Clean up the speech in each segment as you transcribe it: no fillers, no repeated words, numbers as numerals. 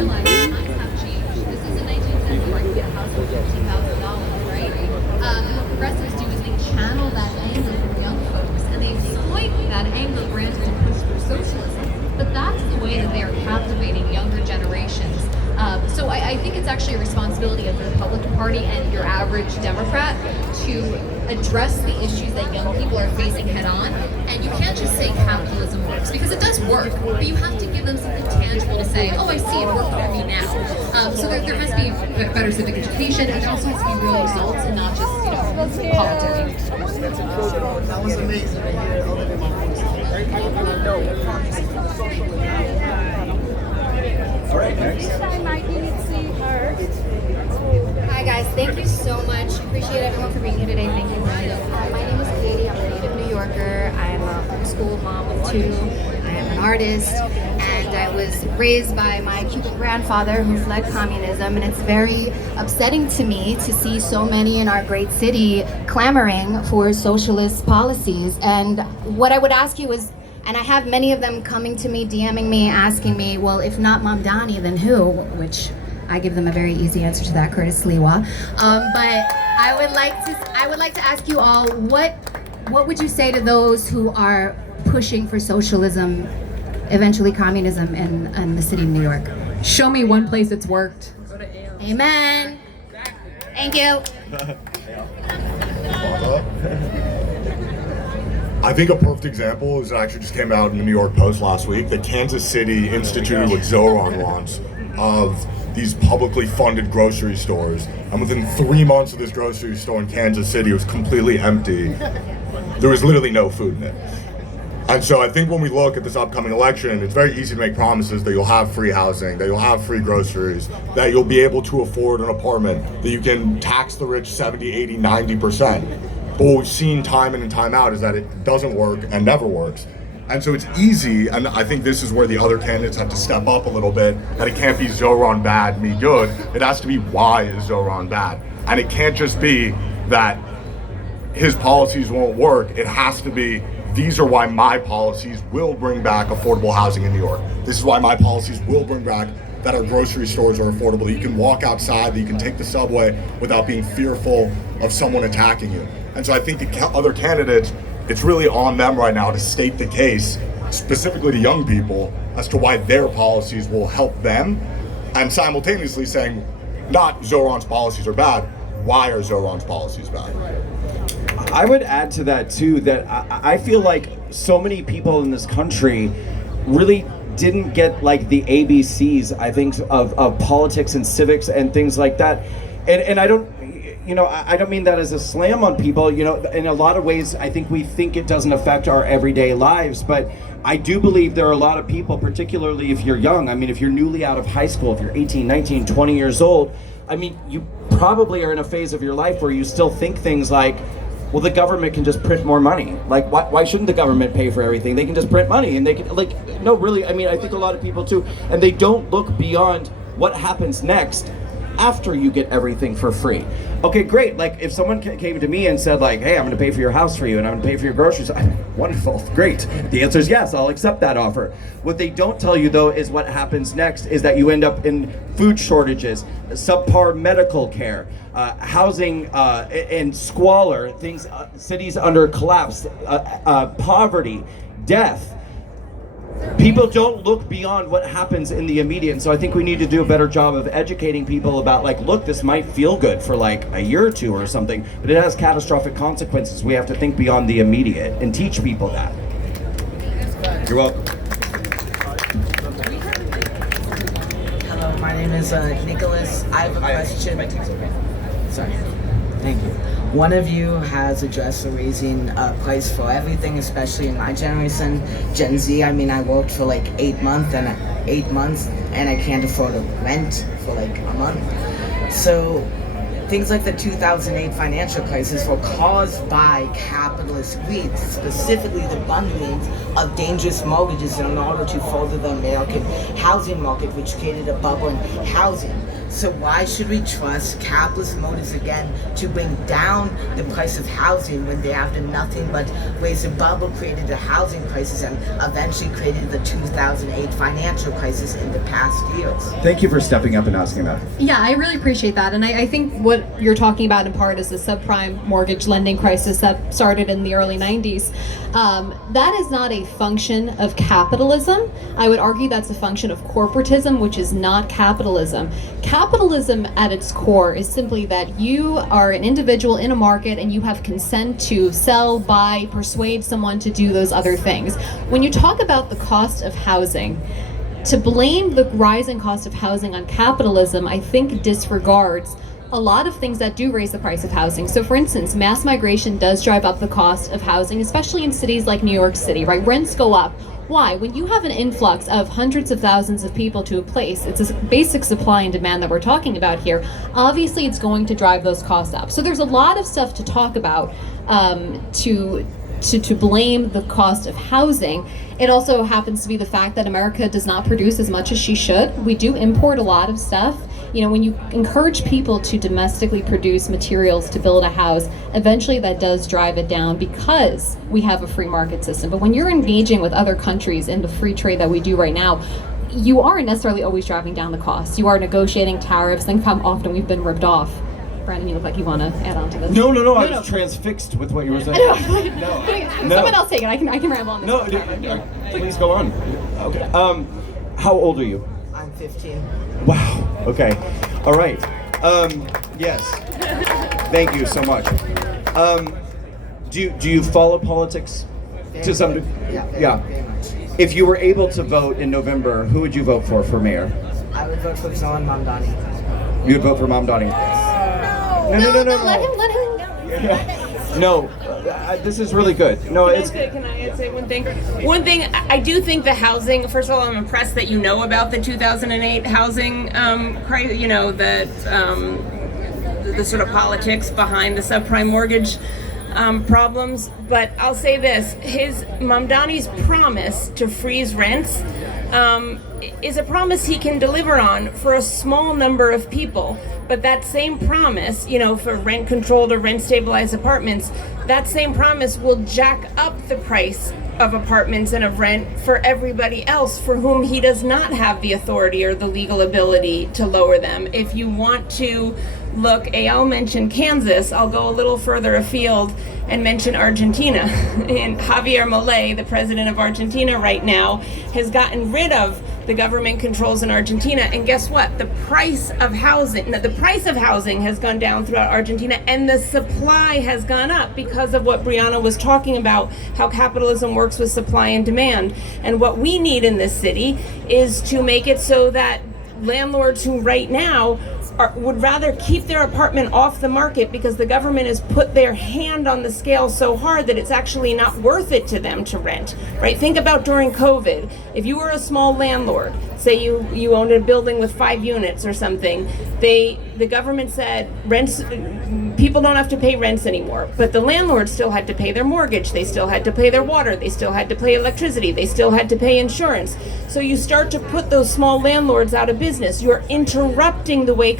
realize times have changed. This is a 1910s where you get a house for $15,000, right? What progressives do is they channel that anger from young folks and they exploit that anger, granted, to push for socialism. But that's the way that they are captivating younger generations. So I think it's actually a responsibility of the Republican Party and your average Democrat to address the issues that young people are facing head on. And you can't just say capitalism works, because it does work, but you have to give them something tangible to say, oh, I see it working for me now. So there has to be better civic education, and there also has to be real results and not just, politicking. That was amazing to hear. All right, next. Hi guys, thank you so much. Appreciate everyone for being here today. Thank you, Ryan. My name is Katie. I'm a native New Yorker. I am a homeschool mom of two. I am an artist, and I was raised by my Cuban grandfather who fled communism, and it's very upsetting to me to see so many in our great city clamoring for socialist policies. And what I would ask you is, and I have many of them coming to me, DMing me, asking me, well, if not Mamdani, then who? Which I give them a very easy answer to that, Curtis Lewa. But I would like to ask you all, what would you say to those who are pushing for socialism, eventually communism in the city of New York? Show me one place it's worked. Amen. Thank you. I think a perfect example is, it actually just came out in the New York Post last week, that Kansas City instituted what Zhoran wants of these publicly funded grocery stores. And within 3 months of this grocery store in Kansas City, it was completely empty. There was literally no food in it. And so I think when we look at this upcoming election, it's very easy to make promises that you'll have free housing, that you'll have free groceries, that you'll be able to afford an apartment, that you can tax the rich 70, 80, 90%. But what we've seen time in and time out is that it doesn't work and never works. And so it's easy, and I think this is where the other candidates have to step up a little bit, that it can't be Zhoran bad, me good. It has to be, why is Zhoran bad? And it can't just be that his policies won't work. It has to be, these are why my policies will bring back affordable housing in New York. This is why my policies will bring back that our grocery stores are affordable, that you can walk outside, that you can take the subway without being fearful of someone attacking you. And so I think the other candidates, it's really on them right now to state the case, specifically to young people, as to why their policies will help them, and simultaneously saying, not Zhoran's policies are bad, why are Zhoran's policies bad? I would add to that too, that I feel like so many people in this country really didn't get like the ABCs, I think, of politics and civics and things like that. And I don't, I don't mean that as a slam on people. In a lot of ways, I think we think it doesn't affect our everyday lives, but I do believe there are a lot of people, particularly if you're young. I mean, if you're newly out of high school, if you're 18, 19, 20 years old, I mean, you probably are in a phase of your life where you still think things like, well, the government can just print more money. Like, why shouldn't the government pay for everything? They can just print money, and they can, no, really, I mean, I think a lot of people too, and they don't look beyond what happens next after you get everything for free. Okay, great. Like, if someone came to me and said, like, hey, I'm gonna pay for your house for you, and I'm gonna pay for your groceries, wonderful, great. The answer is yes, I'll accept that offer. What they don't tell you, though, is what happens next is that you end up in food shortages, subpar medical care, housing and squalor, things, cities under collapse, poverty, death. People don't look beyond what happens in the immediate, and so I think we need to do a better job of educating people about, like, look, this might feel good for like a year or two or something, but it has catastrophic consequences. We have to think beyond the immediate and teach people that. You're welcome. Hello, my name is Nicholas. I have a question. Sorry. Thank you. One of you has addressed the raising price for everything, especially in my generation, Gen Z. I mean, I worked for like 8 months and I can't afford a rent for like a month. So things like the 2008 financial crisis were caused by capitalist greed, specifically the bundling of dangerous mortgages in order to further the American housing market, which created a bubble in housing. So why should we trust capitalist motives again to bring down the price of housing when they have done nothing but raise the bubble, created the housing crisis, and eventually created the 2008 financial crisis in the past years? Thank you for stepping up and asking that. Yeah, I really appreciate that. And I think what you're talking about in part is the subprime mortgage lending crisis that started in the early 90s. That is not a function of capitalism. I would argue that's a function of corporatism, which is not capitalism. Capitalism at its core is simply that you are an individual in a market and you have consent to sell, buy, persuade someone to do those other things. When you talk about the cost of housing, to blame the rising cost of housing on capitalism, I think disregards a lot of things that do raise the price of housing. So for instance, mass migration does drive up the cost of housing, especially in cities like New York City, right? Rents go up. Why? When you have an influx of hundreds of thousands of people to a place, it's a basic supply and demand that we're talking about here. Obviously, it's going to drive those costs up. So there's a lot of stuff to talk about to blame the cost of housing. It also happens to be the fact that America does not produce as much as she should. We do import a lot of stuff. You know, when you encourage people to domestically produce materials to build a house, eventually that does drive it down because we have a free market system. But when you're engaging with other countries in the free trade that we do right now, you aren't necessarily always driving down the costs. You are negotiating tariffs. Think how often we've been ripped off. Brandon, you look like you want to add on to this. No, I was transfixed with what you were saying. No. Someone else take it. I can ramble on this. No, please go on. Okay. How old are you? I'm 15. Wow. Okay. All right. Yes. Thank you so much. Do you follow politics to some degree? Yeah. Very much. If you were able to vote in November, who would you vote for mayor? I would vote for Zhoran Mamdani. You would vote for Mamdani. No. Let him. Yeah. No, this is really good. No, it's. Can I say one thing? One thing, I do think the housing. First of all, I'm impressed that you know about the 2008 housing crisis. You know that the sort of politics behind the subprime mortgage problems. But I'll say this: Mamdani's promise to freeze rents is a promise he can deliver on for a small number of people. But that same promise, you know, for rent-controlled or rent-stabilized apartments, that same promise will jack up the price of apartments and of rent for everybody else for whom he does not have the authority or the legal ability to lower them. If you want to look, Eyal mentioned Kansas, I'll go a little further afield and mention Argentina. And Javier Milei, the president of Argentina right now, has gotten rid of the government controls in Argentina, and guess what? The price of housing has gone down throughout Argentina, and the supply has gone up because of what Brianna was talking about, how capitalism works with supply and demand. And what we need in this city is to make it so that landlords who right now would rather keep their apartment off the market because the government has put their hand on the scale so hard that it's actually not worth it to them to rent, right? Think about during COVID. If you were a small landlord, say you owned a building with 5 units or something, the government said people don't have to pay rents anymore, but the landlords still had to pay their mortgage, they still had to pay their water, they still had to pay electricity, they still had to pay insurance. So you start to put those small landlords out of business. You're interrupting the way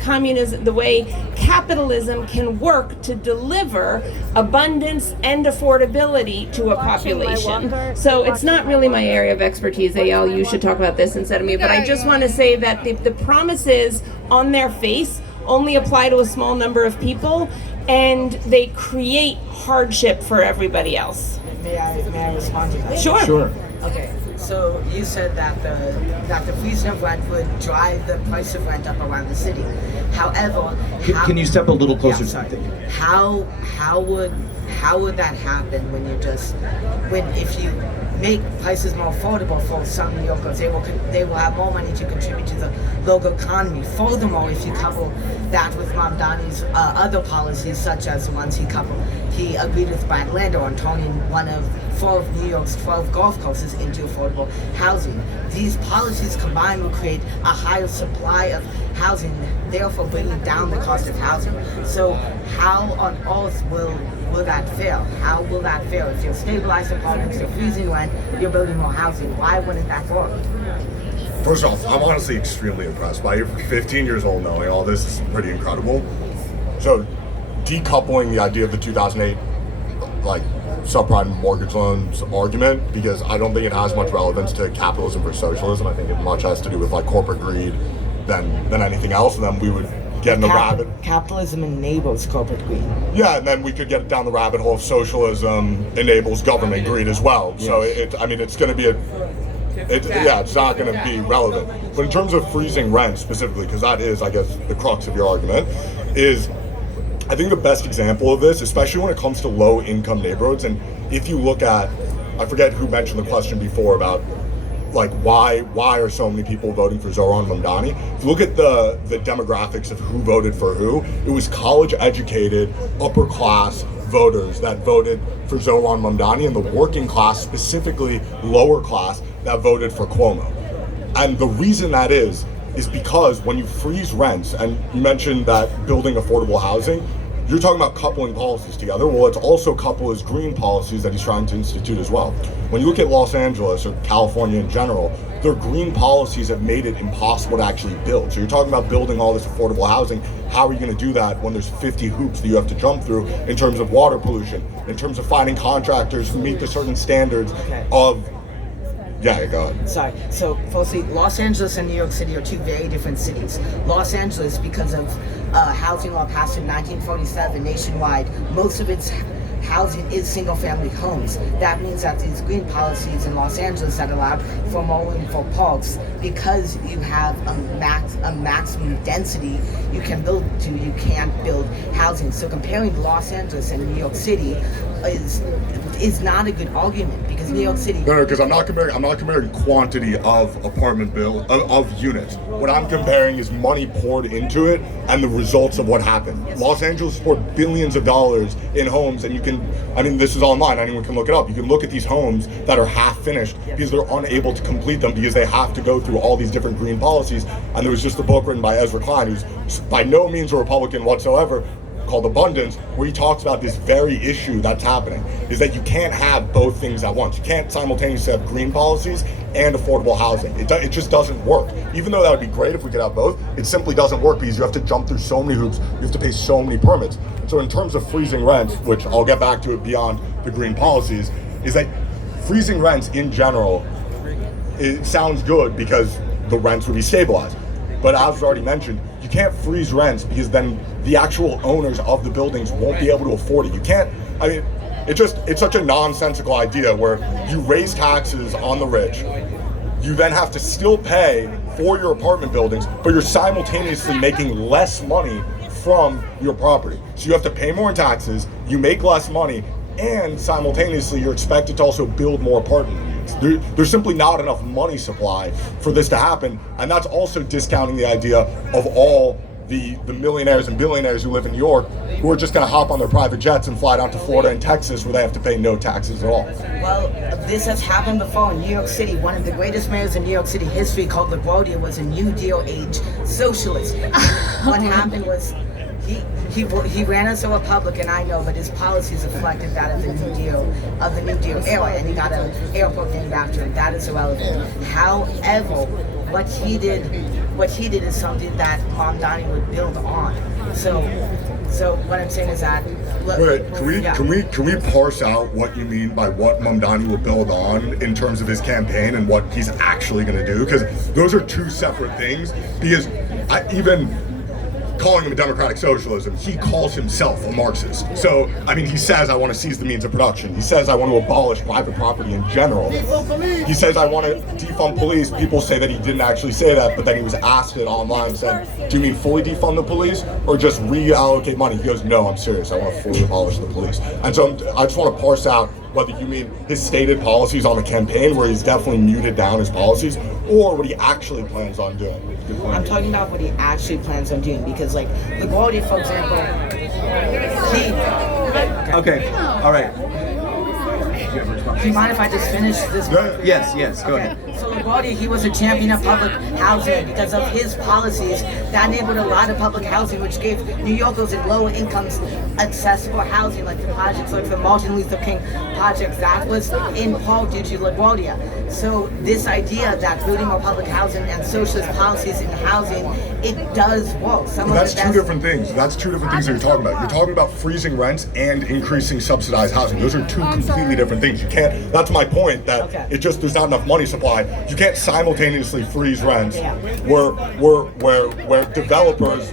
capitalism can work to deliver abundance and affordability to a population. So it's not really my area of expertise, Eyal, you should talk about this instead of me, but I just want to say that the promises on their face only apply to a small number of people, and they create hardship for everybody else. May I respond to that? Sure. Okay, so you said that the freezing of rent would drive the price of rent up around the city. However, Can you step a little closer? Yeah, sorry. How would that happen if you make prices more affordable for some New Yorkers, they will have more money to contribute to the local economy. Furthermore, if you couple that with Mamdani's other policies, such as the ones he agreed with Brad Lander on turning one of 4 of New York's 12 golf courses into affordable housing. These policies combined will create a higher supply of housing, therefore bringing down the cost of housing. So how on earth will that fail? How will that fail? If you're stabilized apartments, you're freezing rent, you're building more housing. Why wouldn't that work? First off, I'm honestly extremely impressed by you. 15 years old knowing all this is pretty incredible. So decoupling the idea of the 2008 like subprime mortgage loans argument, because I don't think it has much relevance to capitalism versus socialism. I think it much has to do with like corporate greed than anything else, and then we would get in the rabbit. Capitalism enables corporate greed. Yeah, and then we could get down the rabbit hole of socialism enables government greed as well. Yes. So it's going to be it's not going to be relevant. But in terms of freezing rent specifically, because that is, I guess, the crux of your argument, is I think the best example of this, especially when it comes to low-income neighborhoods, and if you look at, I forget who mentioned the question before about like why are so many people voting for Zhoran Mamdani? If you look at the demographics of who voted for who, it was college-educated, upper-class voters that voted for Zhoran Mamdani, and the working class, specifically lower class, that voted for Cuomo. And the reason that is because when you freeze rents, and you mentioned that building affordable housing, you're talking about coupling policies together. Well, it's also coupled as green policies that he's trying to institute as well. When you look at Los Angeles or California in general, their green policies have made it impossible to actually build. So you're talking about building all this affordable housing. How are you going to do that when there's 50 hoops that you have to jump through in terms of water pollution, in terms of finding contractors who meet the certain standards of... Yeah, go ahead. Sorry. So, firstly, Los Angeles and New York City are two very different cities. Los Angeles, because of housing law passed in 1947 nationwide, most of its housing is single-family homes. That means that these green policies in Los Angeles that allow for mowing for parks, because you have a maximum density you can build to, you can't build housing. So comparing Los Angeles and New York City is not a good argument, because New York City... No, because I'm not comparing quantity of apartment of units. What I'm comparing is money poured into it and the results of what happened. Los Angeles poured billions of dollars in homes, and this is online, anyone can look it up. You can look at these homes that are half finished because they're unable to complete them because they have to go through all these different green policies. And there was just a book written by Ezra Klein, who's by no means a Republican whatsoever, called Abundance, where he talks about this very issue that's happening, is that you can't have both things at once. You can't simultaneously have green policies and affordable housing. It just doesn't work. Even though that would be great if we could have both, it simply doesn't work because you have to jump through so many hoops, you have to pay so many permits. So in terms of freezing rents, which I'll get back to it beyond the green policies, is that freezing rents in general, it sounds good because the rents would be stabilized. But as already mentioned, you can't freeze rents because then the actual owners of the buildings won't be able to afford it. You can't, it's such a nonsensical idea where you raise taxes on the rich, you then have to still pay for your apartment buildings, but you're simultaneously making less money from your property. So you have to pay more in taxes, you make less money, and simultaneously you're expected to also build more apartment units. There's simply not enough money supply for this to happen, and that's also discounting the idea of all the millionaires and billionaires who live in New York who are just going to hop on their private jets and fly down to Florida and Texas where they have to pay no taxes at all. Well, this has happened before in New York City. One of the greatest mayors in New York City history, called LaGuardia, was a New Deal age socialist. What happened was he ran as a Republican, I know, but his policies reflected that of the New Deal era, and he got an airport named after him. That is irrelevant. However, what he did is something that Mamdani would build on. So what I'm saying is that... Can we parse out what you mean by what Mamdani will build on in terms of his campaign and what he's actually going to do? Because those are two separate things. Because even calling him a democratic socialism, he calls himself a Marxist. So, he says, I want to seize the means of production. He says, I want to abolish private property in general. He says, I want to defund police. People say that he didn't actually say that, but then he was asked it online, said, do you mean fully defund the police or just reallocate money? He goes, no, I'm serious. I want to fully abolish the police. And so I just want to parse out whether you mean his stated policies on the campaign, where he's definitely muted down his policies, or what he actually plans on doing. I'm talking about what he actually plans on doing, because like LaGuardia, for example, Okay. All right. do you mind if I just finish this? Yes. Go ahead. So LaGuardia, he was a champion of public housing because of his policies that enabled a lot of public housing, which gave New Yorkers in lower incomes accessible housing, like the projects like the Martin Luther King project that was in part due to LaGuardia. So this idea that building more public housing and socialist policies in housing, it does work. That's two different things. That's two different things that you're talking about. You're talking about freezing rents and increasing subsidized housing. Those are two completely different things. You can't. That's my point. That there's not enough money supply. You can't simultaneously freeze rents where developers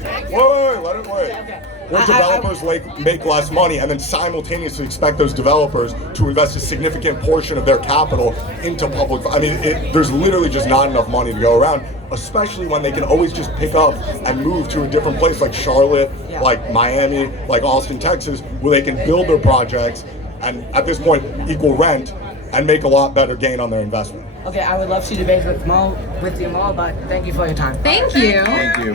where developers make less money and then simultaneously expect those developers to invest a significant portion of their capital into public. I mean, there's literally just not enough money to go around, especially when they can always just pick up and move to a different place like Charlotte, like Miami, like Austin, Texas, where they can build their projects and at this point equal rent and make a lot better gain on their investment. Okay, I would love to debate with you more, but thank you for your time. Thank you. Thank you.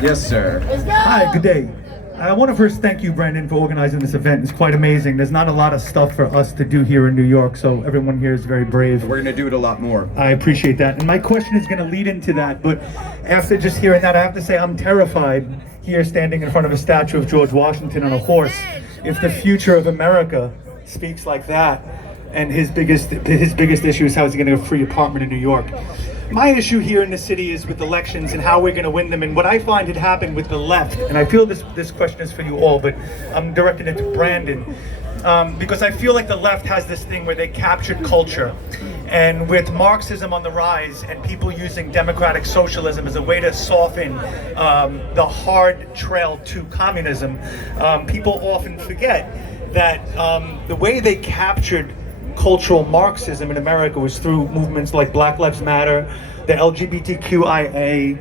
Yes, sir. Hi, good day. I want to first thank you, Brandon, for organizing this event. It's quite amazing. There's not a lot of stuff for us to do here in New York, so everyone here is very brave. We're going to do it a lot more. I appreciate that. And my question is going to lead into that, but after just hearing that, I have to say I'm terrified here standing in front of a statue of George Washington on a horse. If the future of America speaks like that, and his biggest issue is how is he going to get a free apartment in New York. My issue here in the city is with elections and how we're going to win them, and what I find had happened with the left, and I feel this question is for you all, but I'm directing it to Brandon, because I feel like the left has this thing where they captured culture, and with Marxism on the rise and people using democratic socialism as a way to soften the hard trail to communism, people often forget that the way they captured cultural Marxism in America was through movements like Black Lives Matter, the LGBTQIA,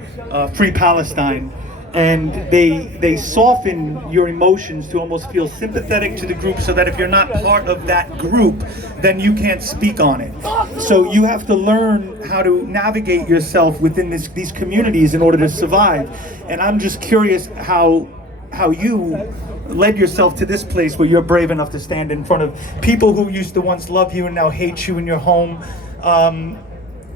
Free Palestine, and they soften your emotions to almost feel sympathetic to the group, so that if you're not part of that group, then you can't speak on it. So you have to learn how to navigate yourself within these communities in order to survive. And I'm just curious how you led yourself to this place where you're brave enough to stand in front of people who used to once love you and now hate you in your home.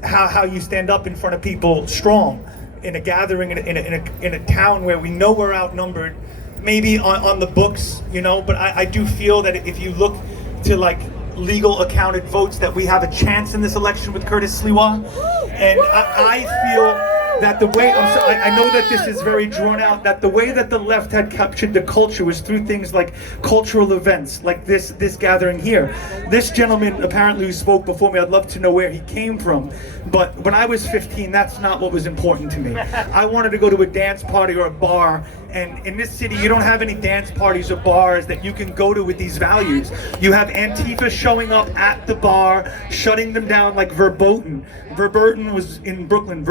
How you stand up in front of people strong in a gathering in a town where we know we're outnumbered, maybe on the books, but I do feel that if you look to like legal accounted votes, that we have a chance in this election with Curtis Sliwa. And I feel that the way, I know that this is very drawn out, that the way that the left had captured the culture was through things like cultural events, like this gathering here. This gentleman apparently who spoke before me, I'd love to know where he came from, but when I was 15, that's not what was important to me. I wanted to go to a dance party or a bar, and in this city, you don't have any dance parties or bars that you can go to with these values. You have Antifa showing up at the bar, shutting them down like Verboten. Verboten was in Brooklyn,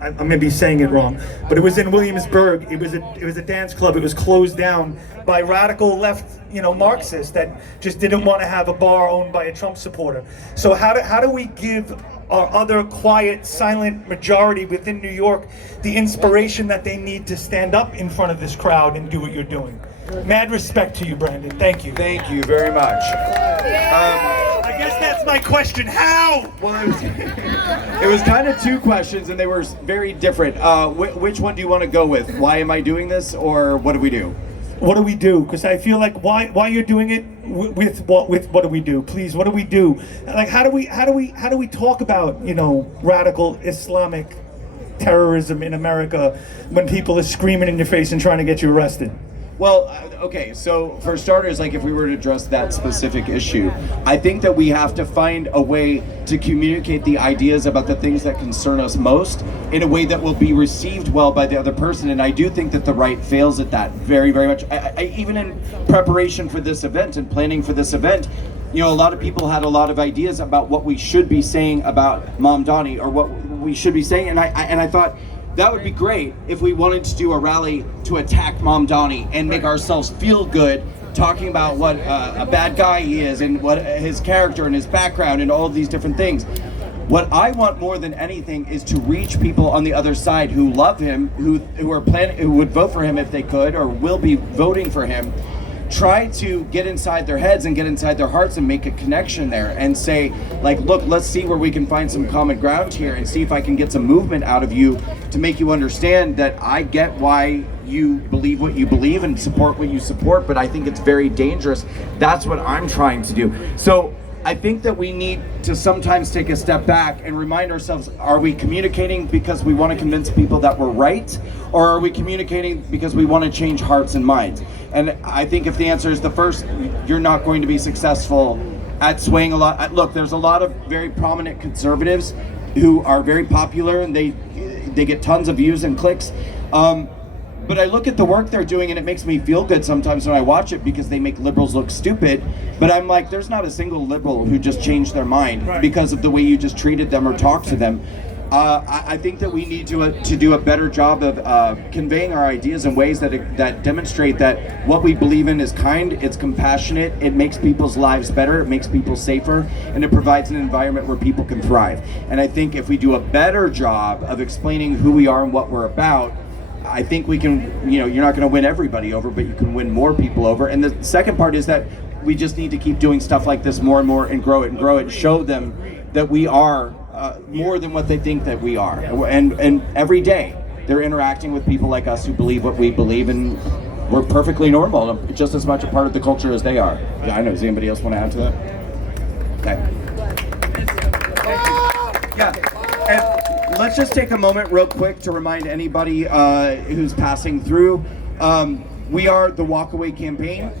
I may be saying it wrong, but it was in Williamsburg. It was a dance club. It was closed down by radical left, Marxists that just didn't want to have a bar owned by a Trump supporter. So how do we give our other quiet, silent majority within New York the inspiration that they need to stand up in front of this crowd and do what you're doing? Mad respect to you, Brandon. Thank you. Thank you very much. I guess that's my question. How? Well, it was kind of two questions, and they were very different. Which one do you want to go with? Why am I doing this, or what do we do? What do we do? Because I feel like why you're doing it with what do we do? Please, what do we do? Like how do we talk about radical Islamic terrorism in America when people are screaming in your face and trying to get you arrested? Well, okay, so for starters, like if we were to address that specific issue, I think that we have to find a way to communicate the ideas about the things that concern us most in a way that will be received well by the other person. And I do think that the right fails at that very, very much. I even in preparation for this event and planning for this event, a lot of people had a lot of ideas about what we should be saying about Mamdani or what we should be saying. And I thought, that would be great if we wanted to do a rally to attack Mamdani and make ourselves feel good talking about what a bad guy he is and what his character and his background and all of these different things. What I want more than anything is to reach people on the other side who love him, who would vote for him if they could, or will be voting for him. Try to get inside their heads and get inside their hearts and make a connection there and say, like, look, let's see where we can find some common ground here and see if I can get some movement out of you to make you understand that I get why you believe what you believe and support what you support, but I think it's very dangerous. That's what I'm trying to do. So I think that we need to sometimes take a step back and remind ourselves, are we communicating because we want to convince people that we're right? Or are we communicating because we want to change hearts and minds? And I think if the answer is the first, you're not going to be successful at swaying a lot. Look, there's a lot of very prominent conservatives who are very popular and they get tons of views and clicks. But I look at the work they're doing and it makes me feel good sometimes when I watch it because they make liberals look stupid. But I'm like, there's not a single liberal who just changed their mind because of the way you just treated them or talked to them. I think that we need to do a better job of conveying our ideas in ways that demonstrate that what we believe in is kind, it's compassionate, it makes people's lives better, it makes people safer, and it provides an environment where people can thrive. And I think if we do a better job of explaining who we are and what we're about, I think we can, you're not going to win everybody over, but you can win more people over. And the second part is that we just need to keep doing stuff like this more and more and grow it and show them that we are more than what they think that we are. And every day they're interacting with people like us who believe what we believe, and we're perfectly normal, just as much a part of the culture as they are. Yeah, I know. Does anybody else want to add to that? Okay. Yeah. And let's just take a moment real quick to remind anybody who's passing through. We are the Walkaway Campaign.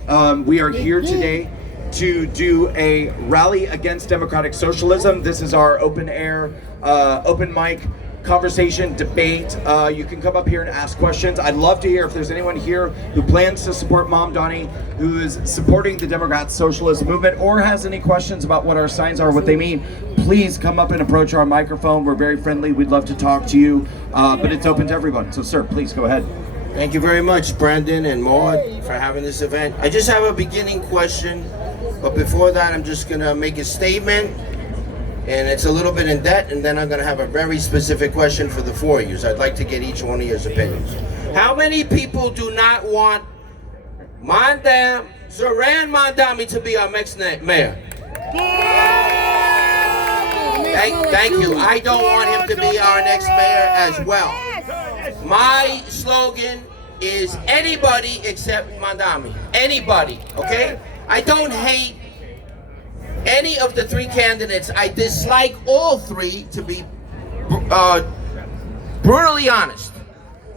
We are here today to do a rally against democratic socialism. This is our open air, open mic conversation, debate. You can come up here and ask questions. I'd love to hear if there's anyone here who plans to support Mamdani, who is supporting the Democrat Socialist movement, or has any questions about what our signs are, what they mean. Please come up and approach our microphone. We're very friendly. We'd love to talk to you, but it's open to everyone. So, sir, please go ahead. Thank you very much, Brandon and Maud, for having this event. I just have a beginning question, but before that, I'm just gonna make a statement, and it's a little bit in depth, and then I'm gonna have a very specific question for the four of you. So I'd like to get each one of your opinions. How many people do not want Zhoran Mamdani to be our next mayor? Thank you. I don't want him to be our next mayor as well. My slogan is anybody except Mamdani. Anybody, okay? I don't hate any of the three candidates. I dislike all three, to be brutally honest.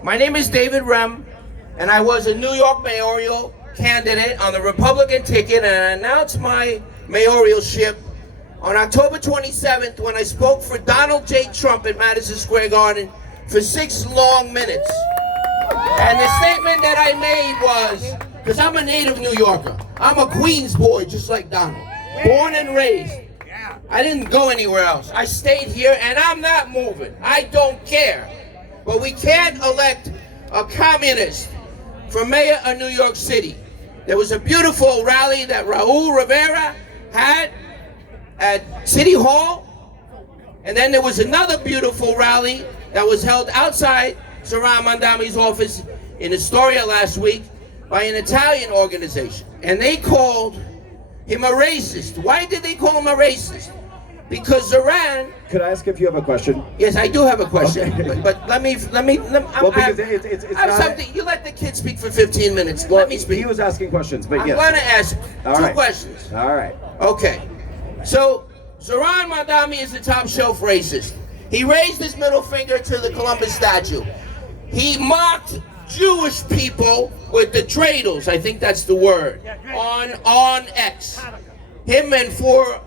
My name is David Rem, and I was a New York mayoral candidate on the Republican ticket, and I announced my mayoralship on October 27th when I spoke for Donald J. Trump at Madison Square Garden for 6 long minutes. And the statement that I made was, because I'm a native New Yorker, I'm a Queens boy just like Donald, born and raised. I didn't go anywhere else. I stayed here and I'm not moving. I don't care. But we can't elect a communist for mayor of New York City. There was a beautiful rally that Raul Rivera had at City Hall, and then there was another beautiful rally that was held outside Zhoran Mamdani's office in Astoria last week by an Italian organization, and they called him a racist. Why did they call him a racist? Because Zhoran. Could I ask if you have a question? Yes, I do have a question. Okay. But let me. Well, because it's I have not something. You let the kid speak for 15 minutes. Well, let me speak. He was asking questions, but I'm yes. going to ask All two right. questions. All right. Okay. So Zhoran Mamdani is the top shelf racist. He raised his middle finger to the Columbus statue. He mocked Jewish people with the dreidels, I think that's the word, on X. Him and 4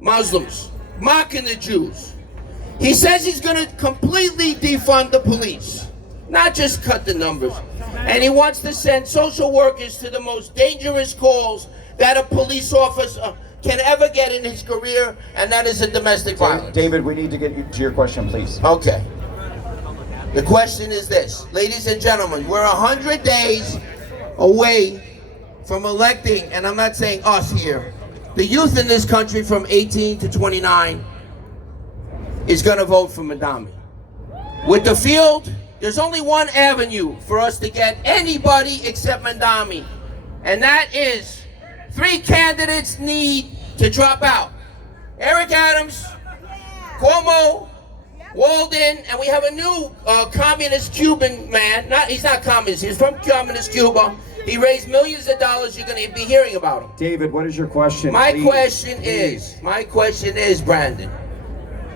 Muslims mocking the Jews. He says he's going to completely defund the police, not just cut the numbers. And he wants to send social workers to the most dangerous calls that a police officer can ever get in his career, and that is a domestic violence. David, we need to get to your question, please. Okay. The question is this. Ladies and gentlemen, we're 100 days away from electing, and I'm not saying us here, the youth in this country from 18 to 29 is going to vote for Mamdani. With the field, there's only one avenue for us to get anybody except Mamdani, and that is 3 candidates need to drop out. Eric Adams, Cuomo, Walden, and we have a new communist Cuban man. He's not communist, he's from communist Cuba. He raised millions of dollars. You're going to be hearing about him. David, what is your question? My Please. question is, Brandon,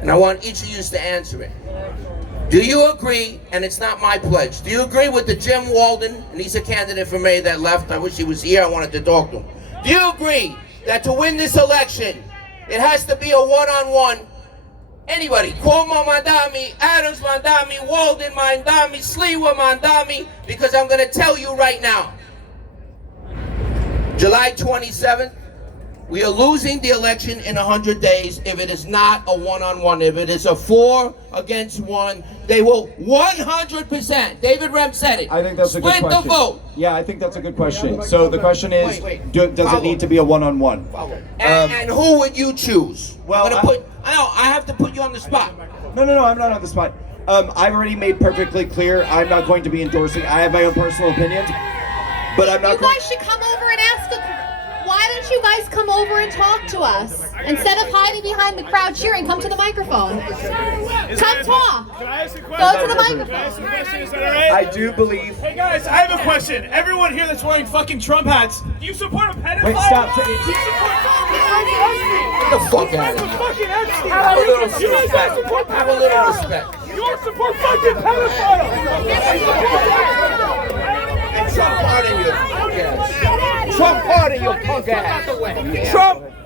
and I want each of you to answer it. Do you agree, and it's not my pledge, do you agree with the Jim Walden, and he's a candidate for mayor that left, I wish he was here, I wanted to talk to him. Do you agree that to win this election, it has to be a one-on-one? Anybody, Cuomo Mamdani, Adams Mamdani, Walden Mamdani, Sliwa Mamdani, because I'm going to tell you right now, July 27th, we are losing the election in 100 days if it is not a one-on-one. If it is a 4 against 1, they will 100%. David Rem said it. I think that's a good question. Split the vote. Yeah, I think that's a good question. So the question is, does it need to be a one-on-one? And who would you choose? Well, I have to put you on the spot. No, I'm not on the spot. I've already made perfectly clear I'm not going to be endorsing. I have my own personal opinions, but I'm not. You guys should come over and ask us. Why don't you guys come over and talk to us? Instead of hiding behind the crowd cheering, come to the microphone. Come talk. Go to the microphone. I do believe. Hey guys, I have a question. Everyone here that's wearing fucking Trump hats, do you support a pedophile? Wait, stop. Do you support Get the fuck out of here. fucking Epstein? Have a little You guys respect. support Have a little respect. You support fucking pedophiles. Trump pardon you. Trump pardon your punk ass.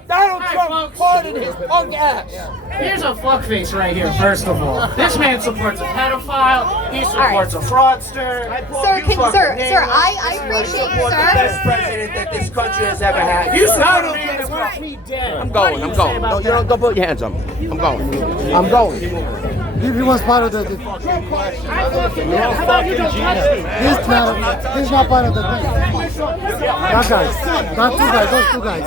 Donald Trump pardon his punk ass. Here's a fuckface right here, first of all. This man supports a pedophile, he supports a fraudster. Sir, I appreciate you, The sir. best president that this country has ever had. You support a man that wants me dead. I'm going. No, you don't put your hands on me. I'm going. He was part of the. How about you don't touch me? He's not part of the thing. That guy. Not 2 guys. Those 2 guys.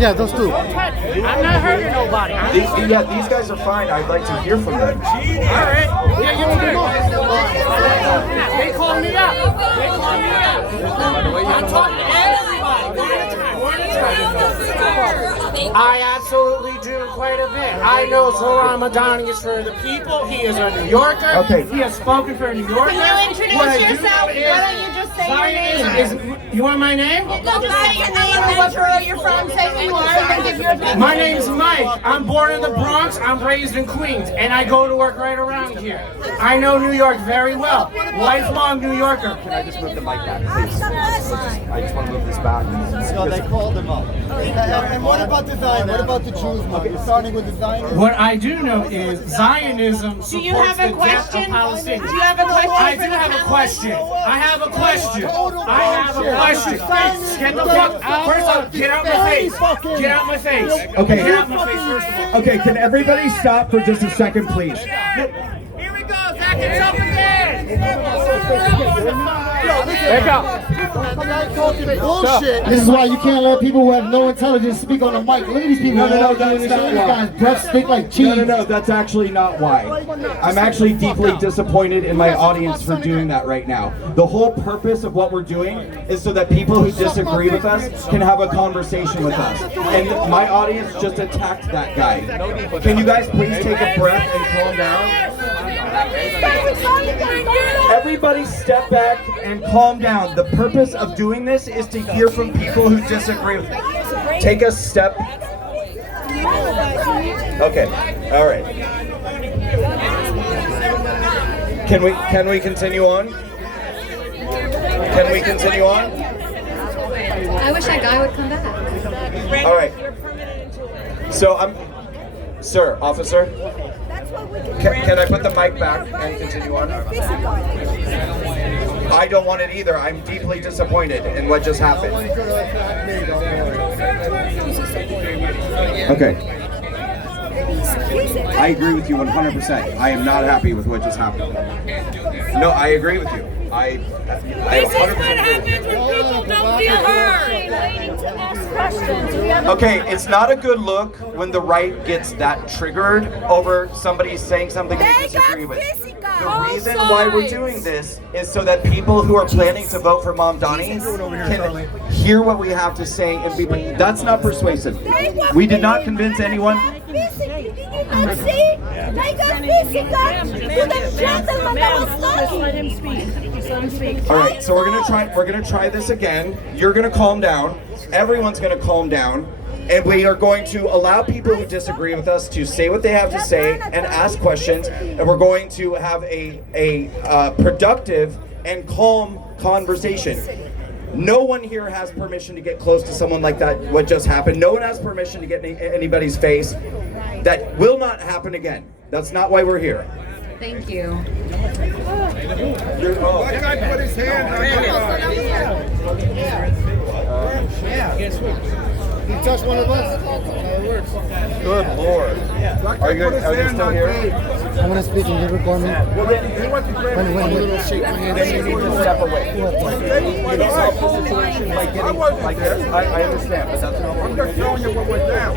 Yeah, those 2. I'm not hurting nobody. These guys are fine. I'd like to hear from them. Alright. Yeah, you turn. They called me out. I'm talking to everybody. I absolutely do quite a bit. I know Zhoran Mamdani is for the people. He is a New Yorker. Okay. He has spoken for New Yorkers. Can you introduce yourself? Why don't you just say your name? You want my name? No, just say your name and what borough you're from. Say who you are and give your opinion. My name's Mike. I'm born in the Bronx. I'm raised in Queens, and I go to work right around here. I know New York very well. Lifelong New Yorker. Can I just move the mic back, please? I just want to move this back. So they called him up. And what about the Zion? What about the Jews, man? You're starting with the Zion? What I do know is Zionism supports Do you have a the death of question? Palestinians. Do you have a question? I do have a question. I have a question. Get the fuck out. First off, get out my face. Get out my face. Okay. Get out my face, first of all. Okay, can everybody stop for just a second, please? Here we go. Back it up again. Bullshit. This is why you can't let people who have no intelligence speak on the mic. Look at these people. No, that's not These why. guys' breath stink like cheese. No, that's actually not why. I'm actually deeply disappointed in my audience for doing that right now. The whole purpose of what we're doing is so that people who disagree with us can have a conversation with us. And my audience just attacked that guy. Can you guys please take a breath and calm down? Everybody step back and calm down. The purpose of doing this is to hear from people who disagree with us. Take a step. Okay, all right. Can we continue on? Can we continue on? I wish that guy would come back. All right. So sir, officer. Can I put the mic back and continue on? I don't want it either. I'm deeply disappointed in what just happened. Okay. I agree with you 100%. I am not happy with what just happened. No, I agree with you. I This is what happens when people don't feel heard. Waiting to ask questions. Okay, it's not a good look when the right gets that triggered over somebody saying something they disagree with. The reason why we're doing this is so that people who are planning to vote for Mamdani can hear what we have to say and be. That's not persuasive. We did not convince anyone. All right, so we're gonna try this again. You're gonna calm down. Everyone's gonna calm down. And we are going to allow people who disagree with us to say what they have to say and ask questions. And we're going to have a productive and calm conversation. No one here has permission to get close to someone like that, what just happened. No one has permission to get in anybody's face. That will not happen again. That's not why we're here. Thank you. That guy put his hand on He touched one of us. That's how it works. Good Lord. Are you still here? I'm gonna speak in your for me. When Shake my hand. Then you need to step away. You don't help the situation by getting like this. I understand, but that's not what I'm just showing you what went down.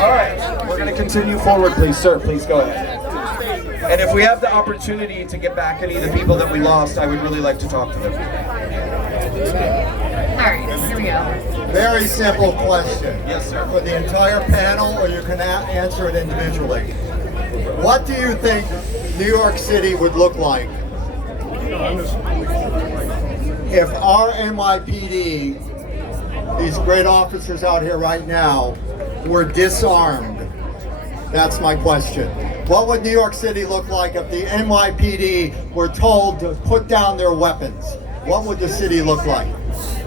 All right, we're going to continue forward, please, sir. Please go ahead. And if we have the opportunity to get back any of the people that we lost, I would really like to talk to them. All right, here we go. Very simple question. Yes, sir. For the entire panel, or you can answer it individually. What do you think New York City would look like if our NYPD, these great officers out here right now, were disarmed? That's my question. What would New York City look like if the NYPD were told to put down their weapons? What would the city look like?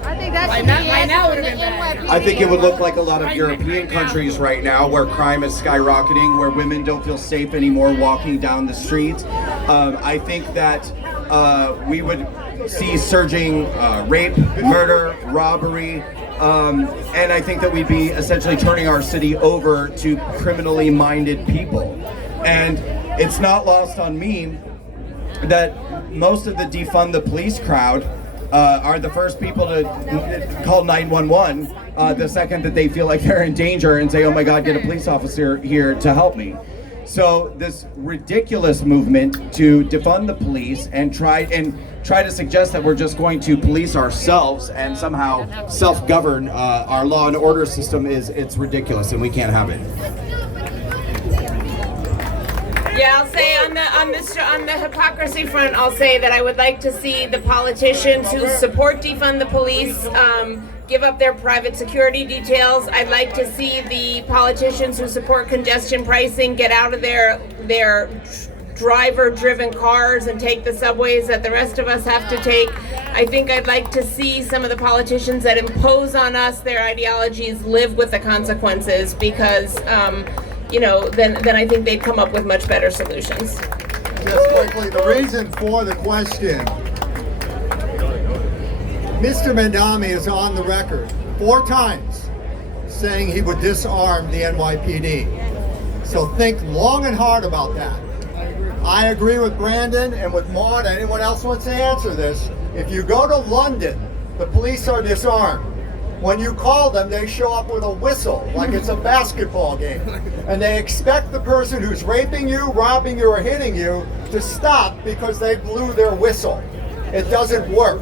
I think that's By now would have been bad. I think it would look like a lot of European countries right now where crime is skyrocketing, where women don't feel safe anymore walking down the streets. I think that we would see surging rape, murder, robbery, and I think that we'd be essentially turning our city over to criminally minded people. And it's not lost on me that most of the defund the police crowd are the first people to call 911 the second that they feel like they're in danger and say, oh my God, get a police officer here to help me. So this ridiculous movement to defund the police and try to suggest that we're just going to police ourselves and somehow self-govern our law and order system it's ridiculous, and we can't have it. Yeah, I'll say on the hypocrisy front, I'll say that I would like to see the politicians who support defund the police give up their private security details. I'd like to see the politicians who support congestion pricing get out of their driver-driven cars and take the subways that the rest of us have to take. I think I'd like to see some of the politicians that impose on us their ideologies live with the consequences, because then I think they'd come up with much better solutions. Just quickly, the reason for the question. Mr. Mamdani is on the record 4 times saying he would disarm the NYPD. So think long and hard about that. I agree with Brandon and with Maud. Anyone else wants to answer this? If you go to London, the police are disarmed. When you call them, they show up with a whistle, like it's a basketball game. And they expect the person who's raping you, robbing you, or hitting you to stop because they blew their whistle. It doesn't work.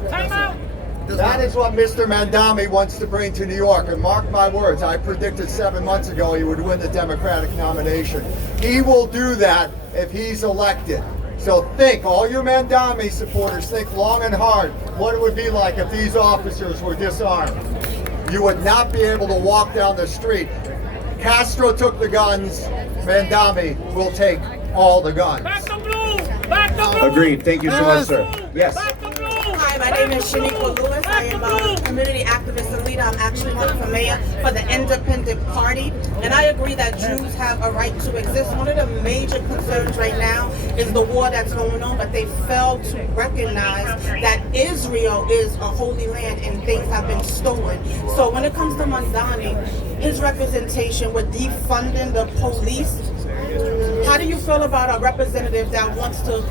That is what Mr. Mamdani wants to bring to New York. And mark my words, I predicted 7 months ago he would win the Democratic nomination. He will do that if he's elected. So think, all you Mamdani supporters, think long and hard what it would be like if these officers were disarmed. You would not be able to walk down the street. Castro took the guns, Mamdani will take all the guns. Back the blue! Back the blue! Agreed. Thank you so much, sir. Yes. Back the blue! Hi, my name is Shaniqua Lewis. I am a community activist and leader. I'm actually running for mayor for the Independent Party. And I agree that Jews have a right to exist. One of the major concerns right now is the war that's going on, but they fail to recognize that Israel is a holy land and things have been stolen. So when it comes to Mamdani, his representation with defunding the police, how do you feel about a representative that wants to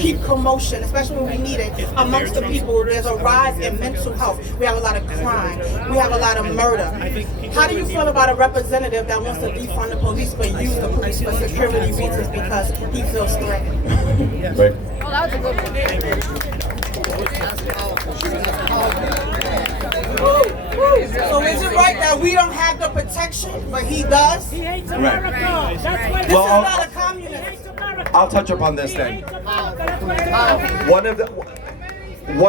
keep commotion, especially when we need it, amongst the people? There's a rise in mental health. We have a lot of crime. We have a lot of murder. How do you feel about a representative that wants to defund the police but use the police for security reasons because he feels threatened? Right. Well, that was a good one. So is it right that we don't have the protection, but he does? He hates America. Right. That's why this is not a communist. I'll touch upon this then. One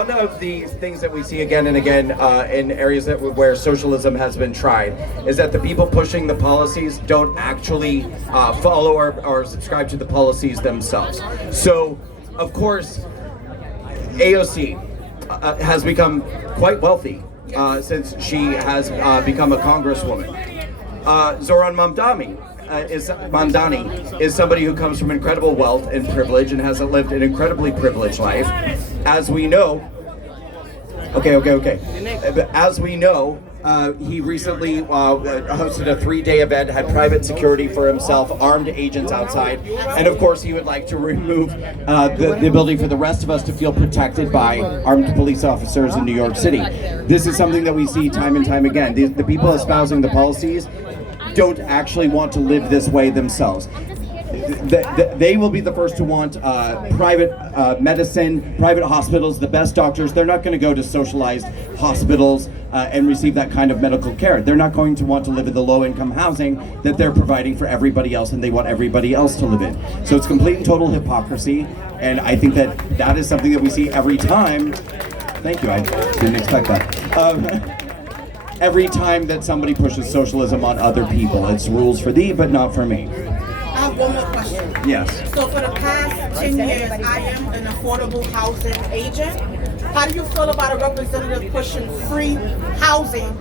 of the things that we see again and again in areas where socialism has been tried is that the people pushing the policies don't actually follow or subscribe to the policies themselves. So, of course, AOC has become quite wealthy since she has become a congresswoman. Zhoran Mamdani is somebody who comes from incredible wealth and privilege and has lived an incredibly privileged life. As we know, as we know, he recently hosted a 3-day event, had private security for himself, armed agents outside, and of course he would like to remove the ability for the rest of us to feel protected by armed police officers in New York City. This is something that we see time and time again. The people espousing the policies don't actually want to live this way themselves. They will be the first to want private medicine, private hospitals, the best doctors. They're not going to go to socialized hospitals and receive that kind of medical care. They're not going to want to live in the low-income housing that they're providing for everybody else, and they want everybody else to live in. So it's complete and total hypocrisy, and I think that is something that we see every time. Thank you, I didn't expect that. Every time that somebody pushes socialism on other people. It's rules for thee, but not for me. I have one more question. Yes. So for the past 10 years, I am an affordable housing agent. How do you feel about a representative pushing free housing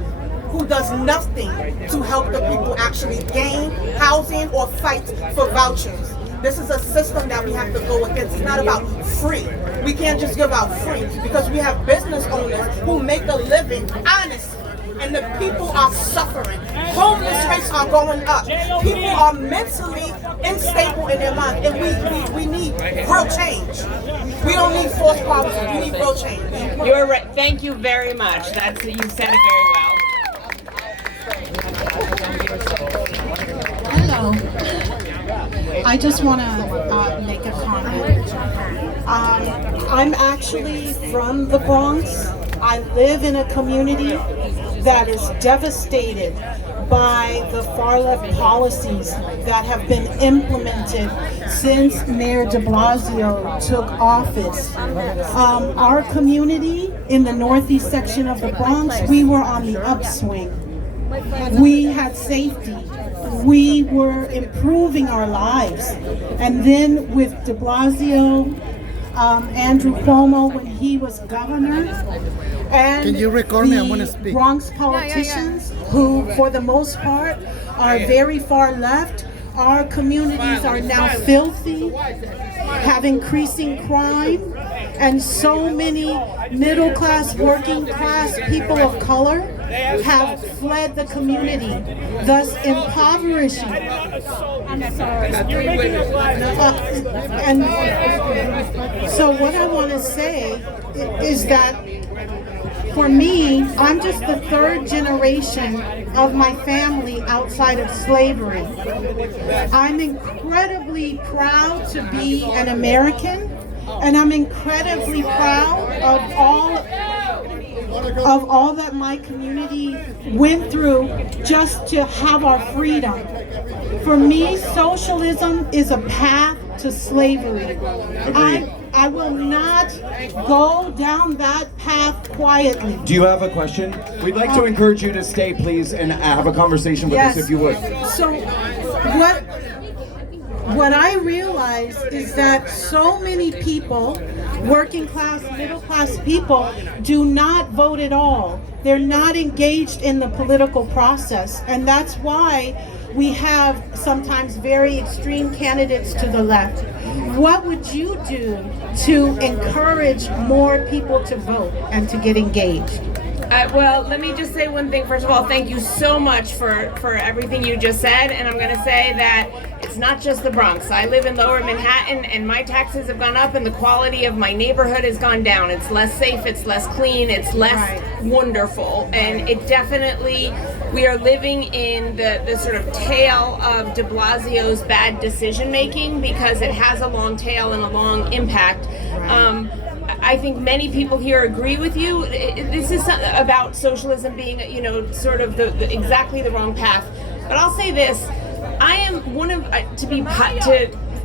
who does nothing to help the people actually gain housing or fight for vouchers? This is a system that we have to go against. It's not about free. We can't just give out free because we have business owners who make a living honestly. And the people are suffering. Homeless rates are going up. People are mentally unstable in their minds. And we need real change. We don't need forced policies. We need real change. You're right. Thank you very much. You said it very well. Hello. I just want to make a comment. I'm actually from the Bronx. I live in a community that is devastated by the far-left policies that have been implemented since Mayor de Blasio took office. Our community in the northeast section of the Bronx, we were on the upswing. We had safety. We were improving our lives. And then with de Blasio, Andrew Cuomo, when he was governor, and can you record me? I want to speak. Bronx politicians who, for the most part, are very far left. Our communities are now filthy, have increasing crime, and so many middle-class, working-class people of color have fled the community, thus impoverishing. I'm sorry. And so what I want to say is that for me, I'm just the third generation of my family outside of slavery. I'm incredibly proud to be an American, and I'm incredibly proud of all that my community went through just to have our freedom. For me, socialism is a path to slavery. I will not go down that path quietly. Do you have a question? We'd like to encourage you to stay, please, and have a conversation with us if you would. So what I realize is that so many people working class, middle class people do not vote at all. They're not engaged in the political process. And that's why we have sometimes very extreme candidates to the left. What would you do to encourage more people to vote and to get engaged? Well, let me just say one thing. First of all, thank you so much for everything you just said. And I'm going to say that it's not just the Bronx. I live in Lower Manhattan, and my taxes have gone up, and the quality of my neighborhood has gone down. It's less safe, it's less clean, it's less wonderful. And it definitely, we are living in the sort of tail of de Blasio's bad decision making, because it has a long tail and a long impact. I think many people here agree with you. This is about socialism being, you know, sort of exactly the wrong path. But I'll say this: I am one of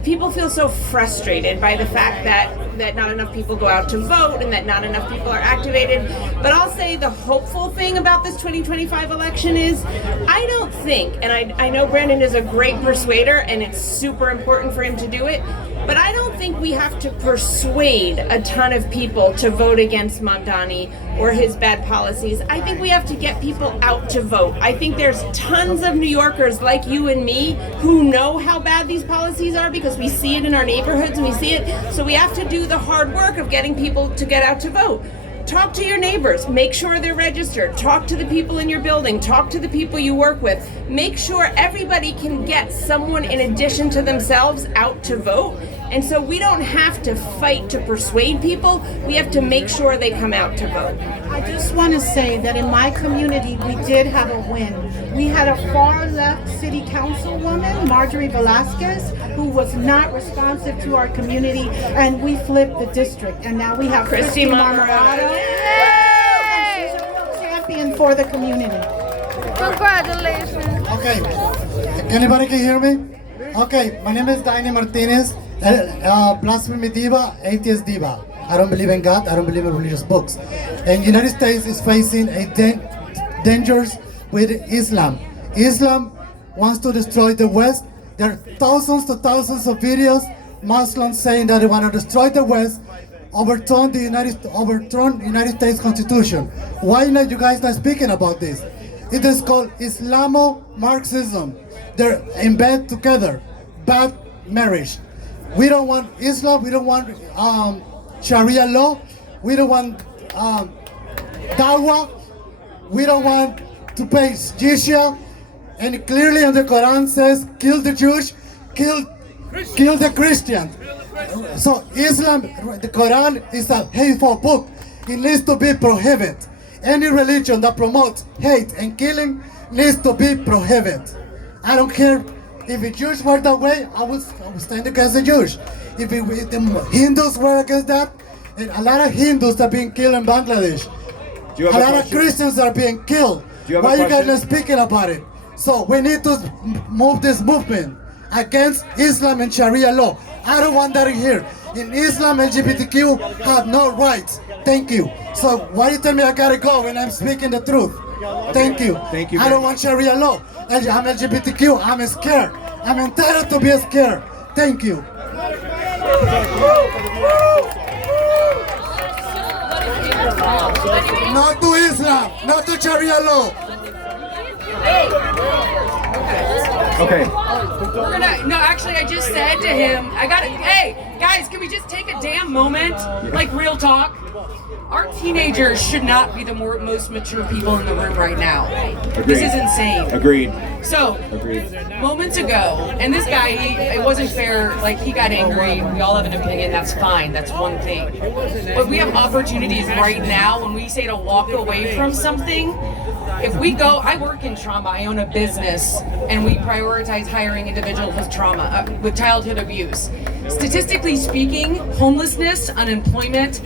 people feel so frustrated by the fact that not enough people go out to vote and that not enough people are activated. But I'll say the hopeful thing about this 2025 election is I don't think, and I know Brandon is a great persuader and it's super important for him to do it, but I don't think we have to persuade a ton of people to vote against Mamdani or his bad policies. I think we have to get people out to vote. I think there's tons of New Yorkers like you and me who know how bad these policies are because we see it in our neighborhoods and we see it. So we have to do the hard work of getting people to get out to vote. Talk to your neighbors, make sure they're registered, talk to the people in your building, talk to the people you work with. Make sure everybody can get someone in addition to themselves out to vote. And so we don't have to fight to persuade people, we have to make sure they come out to vote. I just want to say that in my community, we did have a win. We had a far-left city councilwoman, Marjorie Velasquez, who was not responsive to our community, and we flipped the district. And now we have Christy Marmorato. And she's a real champion for the community. Congratulations. Okay, anybody can hear me? Okay, my name is Diane Martinez, blasphemy diva, atheist diva. I don't believe in God, I don't believe in religious books. And the United States is facing a dangers with Islam. Islam wants to destroy the West. There are thousands of videos, Muslims saying that they want to destroy the West, overturn the United States Constitution. Why not you guys not speaking about this? It is called Islamo-Marxism. They're in bed together, bad marriage. We don't want Islam, we don't want Sharia law, we don't want dawah, we don't want to pay jizya, and clearly in the Quran says, kill the Jews, kill the Christians. So Islam, the Quran is a hateful book. It needs to be prohibited. Any religion that promotes hate and killing needs to be prohibited. I don't care if the Jews were that way, I would stand against the Jews. If the Hindus were against that, and a lot of Hindus are being killed in Bangladesh. A lot of Christians are being killed. Why you guys not speaking about it? So we need to move this movement against Islam and Sharia law. I don't want that in here. In Islam, LGBTQ have no rights. Thank you. So why you tell me I gotta go when I'm speaking the truth? Thank you. Thank you. I don't want Sharia law. I'm LGBTQ. I'm scared. I'm entitled to be scared. Thank you. Not to Islam. Not to Sharia law. Okay. No, actually, I just said to him, hey, guys, can we just take a damn moment? Like, real talk? Our teenagers should not be the most mature people in the room right now. Agreed. This is insane. Agreed. So, Agreed. moments ago, and this guy, it wasn't fair, like, he got angry, we all have an opinion, that's fine, that's one thing. But we have opportunities right now when we say to walk away from something. If we go, I work in trauma, I own a business, and we prioritize hiring individuals with trauma, with childhood abuse. Statistically speaking, homelessness, unemployment,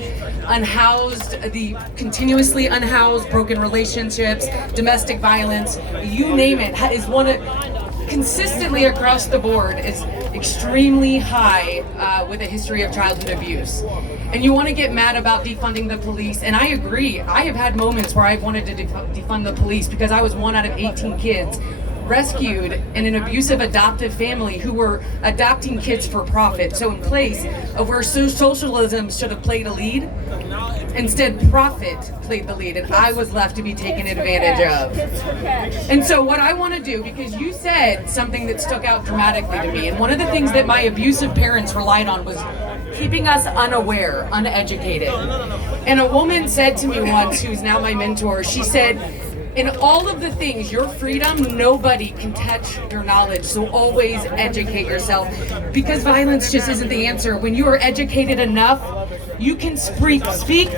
unhoused, the continuously unhoused, broken relationships, domestic violence, you name it, is one of, consistently across the board is extremely high with a history of childhood abuse. And you want to get mad about defunding the police, and I agree. I have had moments where I've wanted to defund the police because I was 1 out of 18 kids rescued in an abusive adoptive family who were adopting kids for profit. So in place of where socialism should have played a lead, instead profit played the lead, and I was left to be taken advantage of. And so what I want to do, because you said something that stuck out dramatically to me, and one of the things that my abusive parents relied on was keeping us unaware, uneducated. And a woman said to me once, who's now my mentor, she said, in all of the things, your freedom, nobody can touch your knowledge. So always educate yourself, because violence just isn't the answer. When you are educated enough, you can speak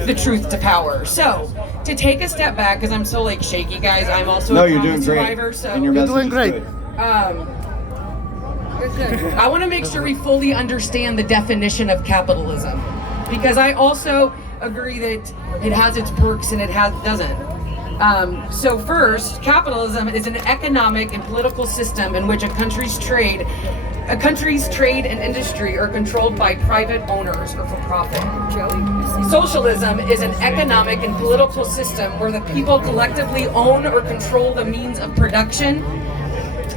the truth to power. So to take a step back, because I'm so like shaky, guys, I'm also a trauma survivor. So and you're doing great. I want to make sure we fully understand the definition of capitalism, because I also agree that it has its perks and it doesn't. So first, capitalism is an economic and political system in which a country's trade and industry are controlled by private owners or for profit. Socialism is an economic and political system where the people collectively own or control the means of production,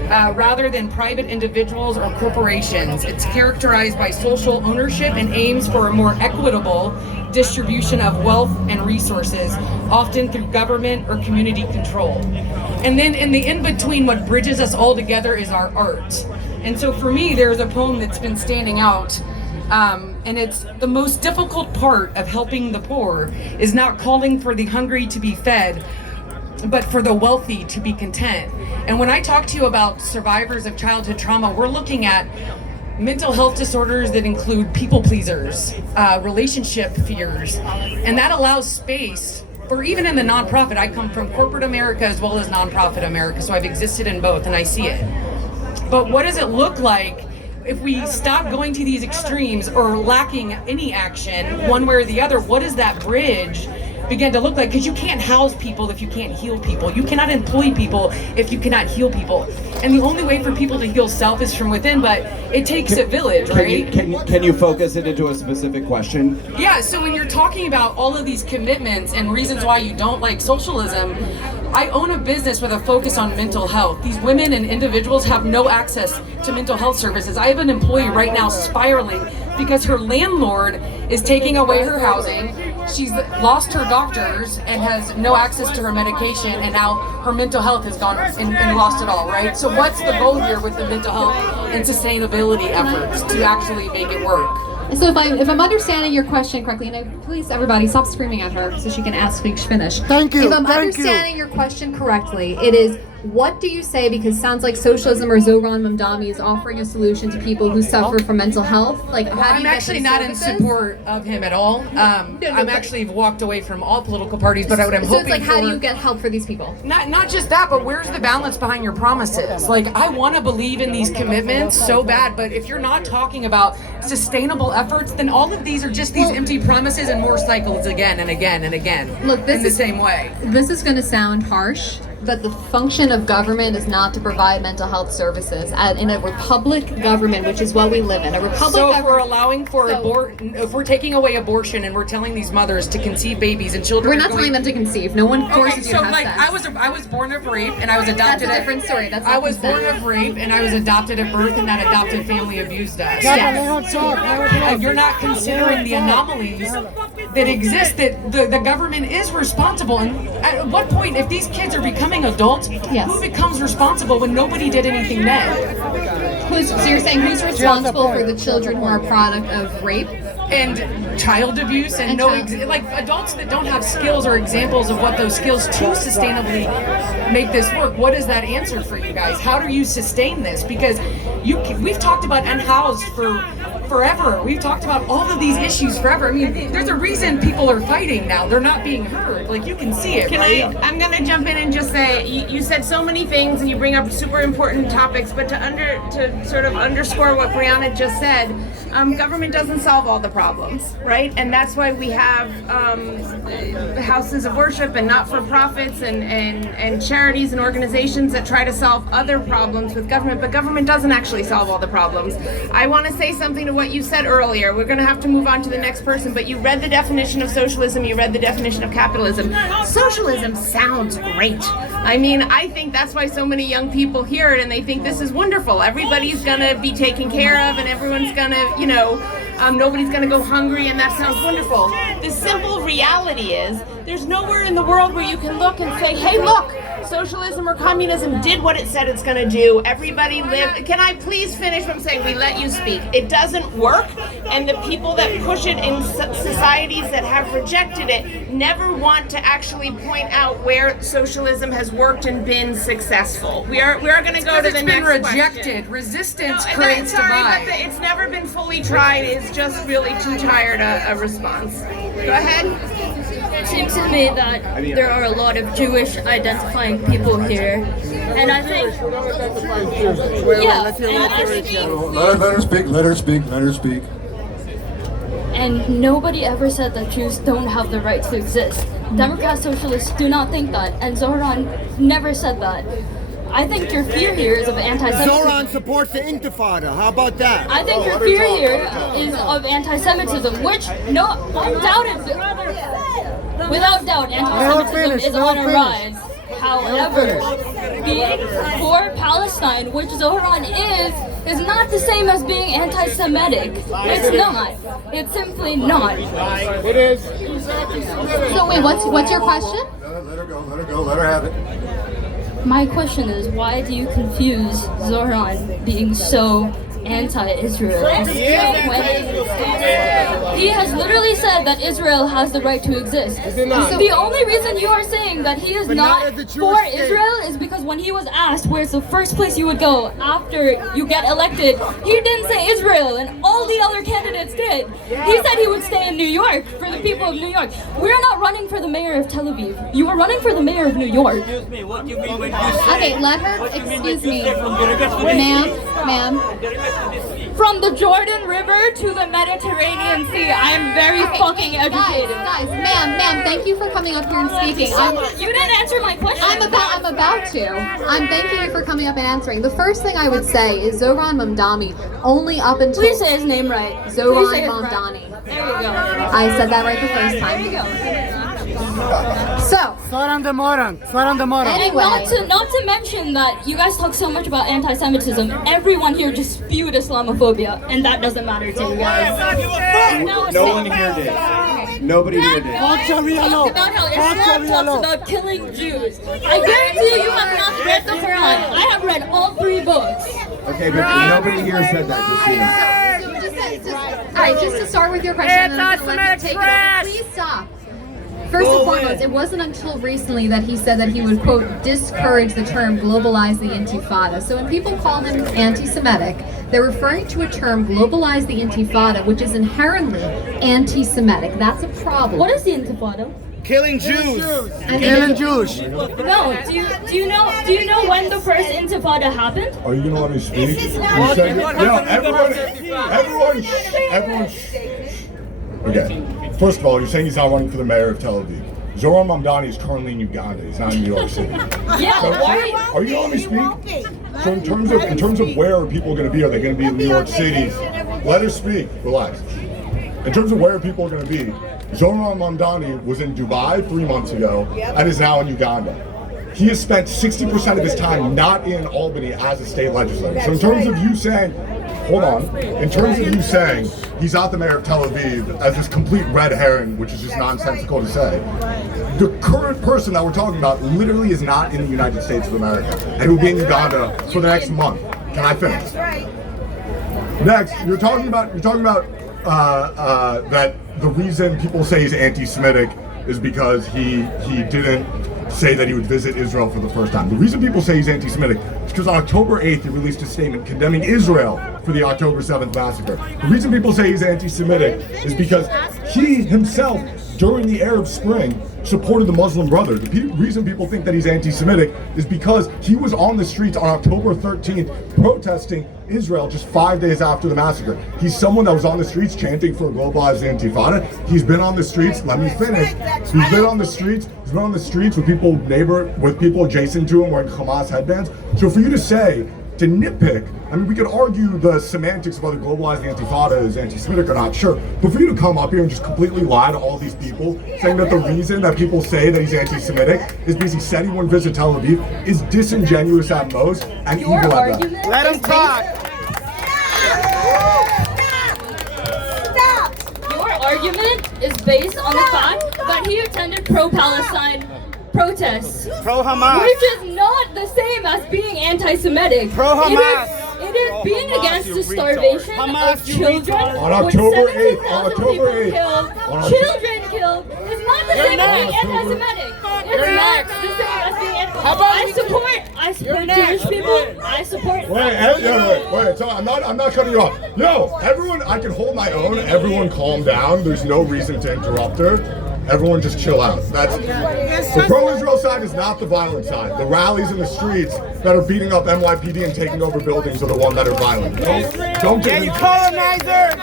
rather than private individuals or corporations. It's characterized by social ownership and aims for a more equitable distribution of wealth and resources, often through government or community control. And then in the in-between, what bridges us all together is our art. And so for me, there's a poem that's been standing out, and it's the most difficult part of helping the poor is not calling for the hungry to be fed, but for the wealthy to be content. And when I talk to you about survivors of childhood trauma, we're looking at mental health disorders that include people pleasers, relationship fears, and that allows space for, even in the nonprofit. I come from corporate America as well as nonprofit America, so I've existed in both and I see it. But what does it look like if we stop going to these extremes or lacking any action one way or the other? What does that bridge begin to look like? Because you can't house people if you can't heal people. You cannot employ people if you cannot heal people. And the only way for people to heal self is from within, but it takes a village, right? Can you focus it into a specific question? Yeah, so when you're talking about all of these commitments and reasons why you don't like socialism, I own a business with a focus on mental health. These women and individuals have no access to mental health services. I have an employee right now spiraling because her landlord is taking away her housing. She's lost her doctors and has no access to her medication, and now her mental health has gone and lost it all, right? So what's the goal here with the mental health and sustainability efforts to actually make it work? So if I'm understanding your question correctly, and please everybody stop screaming at her so she can ask when she's finished. Thank you. If I'm understanding your question correctly, it is, what do you say, because it sounds like socialism or Zhoran Mamdani is offering a solution to people who suffer from mental health? Like, I'm actually not in support of him at all. I'm actually walked away from all political parties, but what I'm hoping so it's like, how do you get help for these people? Not just that, but where's the balance behind your promises? Like, I want to believe in these commitments so bad, but if you're not talking about sustainable efforts, then all of these are just these empty promises and more cycles again and again and again. Look, this in the same way. This is going to sound harsh, but the function of government is not to provide mental health services. In a republic government, which is what we live in, a republic. So if we're allowing for if we're taking away abortion and we're telling these mothers to conceive babies and children, we're not telling them to conceive. No one forces you to have sex. I was born of rape and I was adopted. That's a different story. That's I was born of rape and I was adopted at birth, and that adopted family abused us. You're not considering the anomalies that exist. That the government is responsible. And at what point, if these kids are becoming adults, who becomes responsible when nobody did anything then? So you're saying who's responsible for the children who are a product of rape and child abuse and like adults that don't have skills or examples of what those skills to sustainably make this work? What is that answer for you guys? How do you sustain this? Because we've talked about unhoused for forever. We've talked about all of these issues forever. I mean, there's a reason people are fighting now. They're not being heard. Like, you can see it, right? I'm gonna jump in and just say, you said so many things and you bring up super important topics, but to sort of underscore what Brianna just said, government doesn't solve all the problems, right? And that's why we have houses of worship and not-for-profits and charities and organizations that try to solve other problems with government, but government doesn't actually solve all the problems. I want to say something to what you said earlier. We're going to have to move on to the next person, but you read the definition of socialism, you read the definition of capitalism. Socialism sounds great. I mean, I think that's why so many young people hear it and they think this is wonderful. Everybody's going to be taken care of and everyone's going to, you know, nobody's going to go hungry, and that sounds wonderful. The simple reality is there's nowhere in the world where you can look and say, hey, look, socialism or communism did what it said it's going to do. Everybody lived. Can I please finish what I'm saying? We let you speak. It doesn't work, and the people that push it in societies that have rejected it never want to actually point out where socialism has worked and been successful. We are going to go to the next question. It's been rejected. Resistance No, creates sorry, divide. but it's never been fully tried. It's just really too tired a response. Go ahead. It seems to me that there are a lot of Jewish identifying people here, and I think, Let her speak. and nobody ever said that Jews don't have the right to exist. Democrat socialists do not think that, and Zhoran never said that. I think your fear here is of anti-Semitism. Zhoran supports the Intifada. How about that? I think your fear here is of anti-Semitism, which, undoubtedly, without doubt, anti-Semitism is on a rise. However, being for Palestine, which Zhoran is not the same as being anti-Semitic. It's not. It's simply not. It is. So wait, what's your question? Let her go, let her have it. My question is, why do you confuse Zhoran being so anti-Israel? He has literally said that Israel has the right to exist. The only reason you are saying that he is not for Israel is because when he was asked where's the first place you would go after you get elected, he didn't say Israel, and all the other candidates did. He said he would stay in New York for the people of New York. We're not running for the mayor of Tel Aviv. You are running for the mayor of New York. Okay, let her, excuse me. Ma'am. From the Jordan River to the Mediterranean Sea, I am very fucking educated. Guys, ma'am, thank you for coming up here and speaking. You didn't answer my question. I'm about to. I'm thanking you for coming up and answering. The first thing I would say is Zhoran Mamdani, only up until... Please say his name right. Zhoran Mamdani. Right. There you go. I said that right the first time. There you go. So, anyway, not to mention that you guys talk so much about anti-Semitism. Everyone here just spewed Islamophobia, and that doesn't matter to you guys. No one here did. Nobody here did. Talks about how Islam talks about killing Jews. I guarantee you have not read the Quran. I have read all 3 books. Okay, but nobody here said that, Alright, just to start with your question, and I'm going to let you take it over. Please stop. First and foremost, it wasn't until recently that he said that he would, quote, discourage the term globalize the Intifada. So when people call him anti-Semitic, they're referring to a term globalize the Intifada, which is inherently anti-Semitic. That's a problem. What is the Intifada? Killing Jews. Killing Jews. No. Do you know when the first Intifada happened? Are you gonna let me speak? Everyone. Okay. First of all, you're saying he's not running for the mayor of Tel Aviv. Zhoran Mamdani is currently in Uganda. He's not in New York City. Yeah. So, are you gonna let me speak? So in terms of where are people going to be? Are they going to be in New York City? Let her speak. Relax. In terms of where people are going to be, Zhoran Mamdani was in Dubai 3 months ago and is now in Uganda. He has spent 60% of his time not in Albany as a state legislator. So in terms of you saying, hold on, in terms of you saying he's not the mayor of Tel Aviv as this complete red herring, which is just nonsensical to say, the current person that we're talking about literally is not in the United States of America and will be in Uganda for the next month. Can I finish? Next, you're talking about that the reason people say he's anti-Semitic is because he didn't say that he would visit Israel for the first time. The reason people say he's anti-Semitic is because on October 8th he released a statement condemning Israel for the October 7th massacre. The reason people say he's anti-Semitic is because he himself during the Arab Spring, supported the Muslim Brother. The reason people think that he's anti-Semitic is because he was on the streets on October 13th protesting Israel just 5 days after the massacre. He's someone that was on the streets chanting for a globalized intifada. He's been on the streets, let me finish. He's been on the streets with people adjacent to him wearing Hamas headbands. So for you to say, to nitpick, I mean, we could argue the semantics of whether globalized intifada is anti-Semitic or not, sure. But for you to come up here and just completely lie to all these people, saying that the reason that people say that he's anti-Semitic is because he said he wouldn't visit Tel Aviv, is disingenuous at most and evil at best. Let him talk. Your argument is based on the fact that he attended pro-Palestine protests. Pro-Hamas. Which is not the same as being anti-Semitic. Pro-Hamas. It is being against the starvation of children. On October 8th, Children killed. It's not the same as being anti-Semitic. It's not the same as being anti-Semitic. I support Jewish people. I support. Wait. So I'm not cutting you off. Yo, everyone, I can hold my own. Everyone, calm down. There's no reason to interrupt her. Everyone just chill out. The pro-Israel side is not the violent side. The rallies in the streets that are beating up NYPD and taking over buildings are the ones that are violent. Don't get me. Colonizer!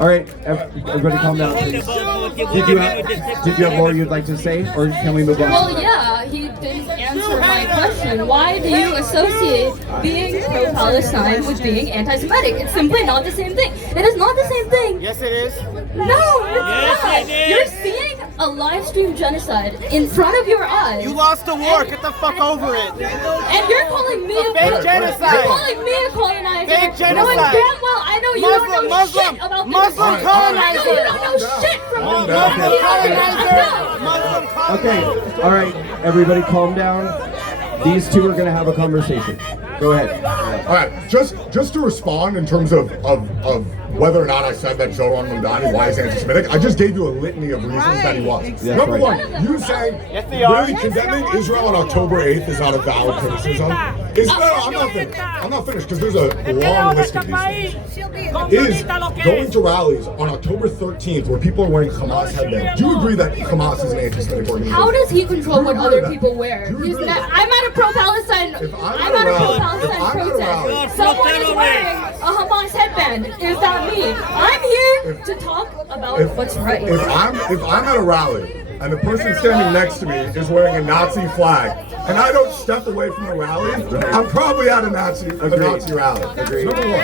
All right, everybody calm down, please. Did you have more you'd like to say, or can we move on? Well, yeah, he didn't answer my question. Why do you associate being pro-Palestine with being anti-Semitic? It's simply not the same thing. It is not the same thing. Yes, it is. No, it's not. You're seeing a live stream genocide in front of your eyes. You lost the war. Get the fuck over it. And you're calling me a fake genocide. You're calling me a colonizer. Fake genocide. Knowing damn well I know you don't know shit about Muslim this. colonizer. I know you don't know shit from Muslim colonizer. Okay, all right, everybody calm down. These two are going to have a conversation. Go ahead. All right, just to respond in terms of whether or not I said that Zhoran Mamdani, why he's anti-Semitic, I just gave you a litany of reasons that he was. Yeah, Number right. one, you saying really condemning Israel on October 8th is not a valid criticism. I'm not finished because there's a long list of these things. Is going to rallies on October 13th where people are wearing Hamas headbands. Do you agree that Hamas is an anti-Semitic organization? How does he control what other people wear? I'm at a pro-Palestine. I'm at a pro-Palestine protest. Someone is wearing a Hamas headband. Is that me? I'm here to talk about what's right. If I'm at a rally and the person standing next to me is wearing a Nazi flag and I don't step away from the rally, I'm probably at a Nazi rally. Agreed. Number one.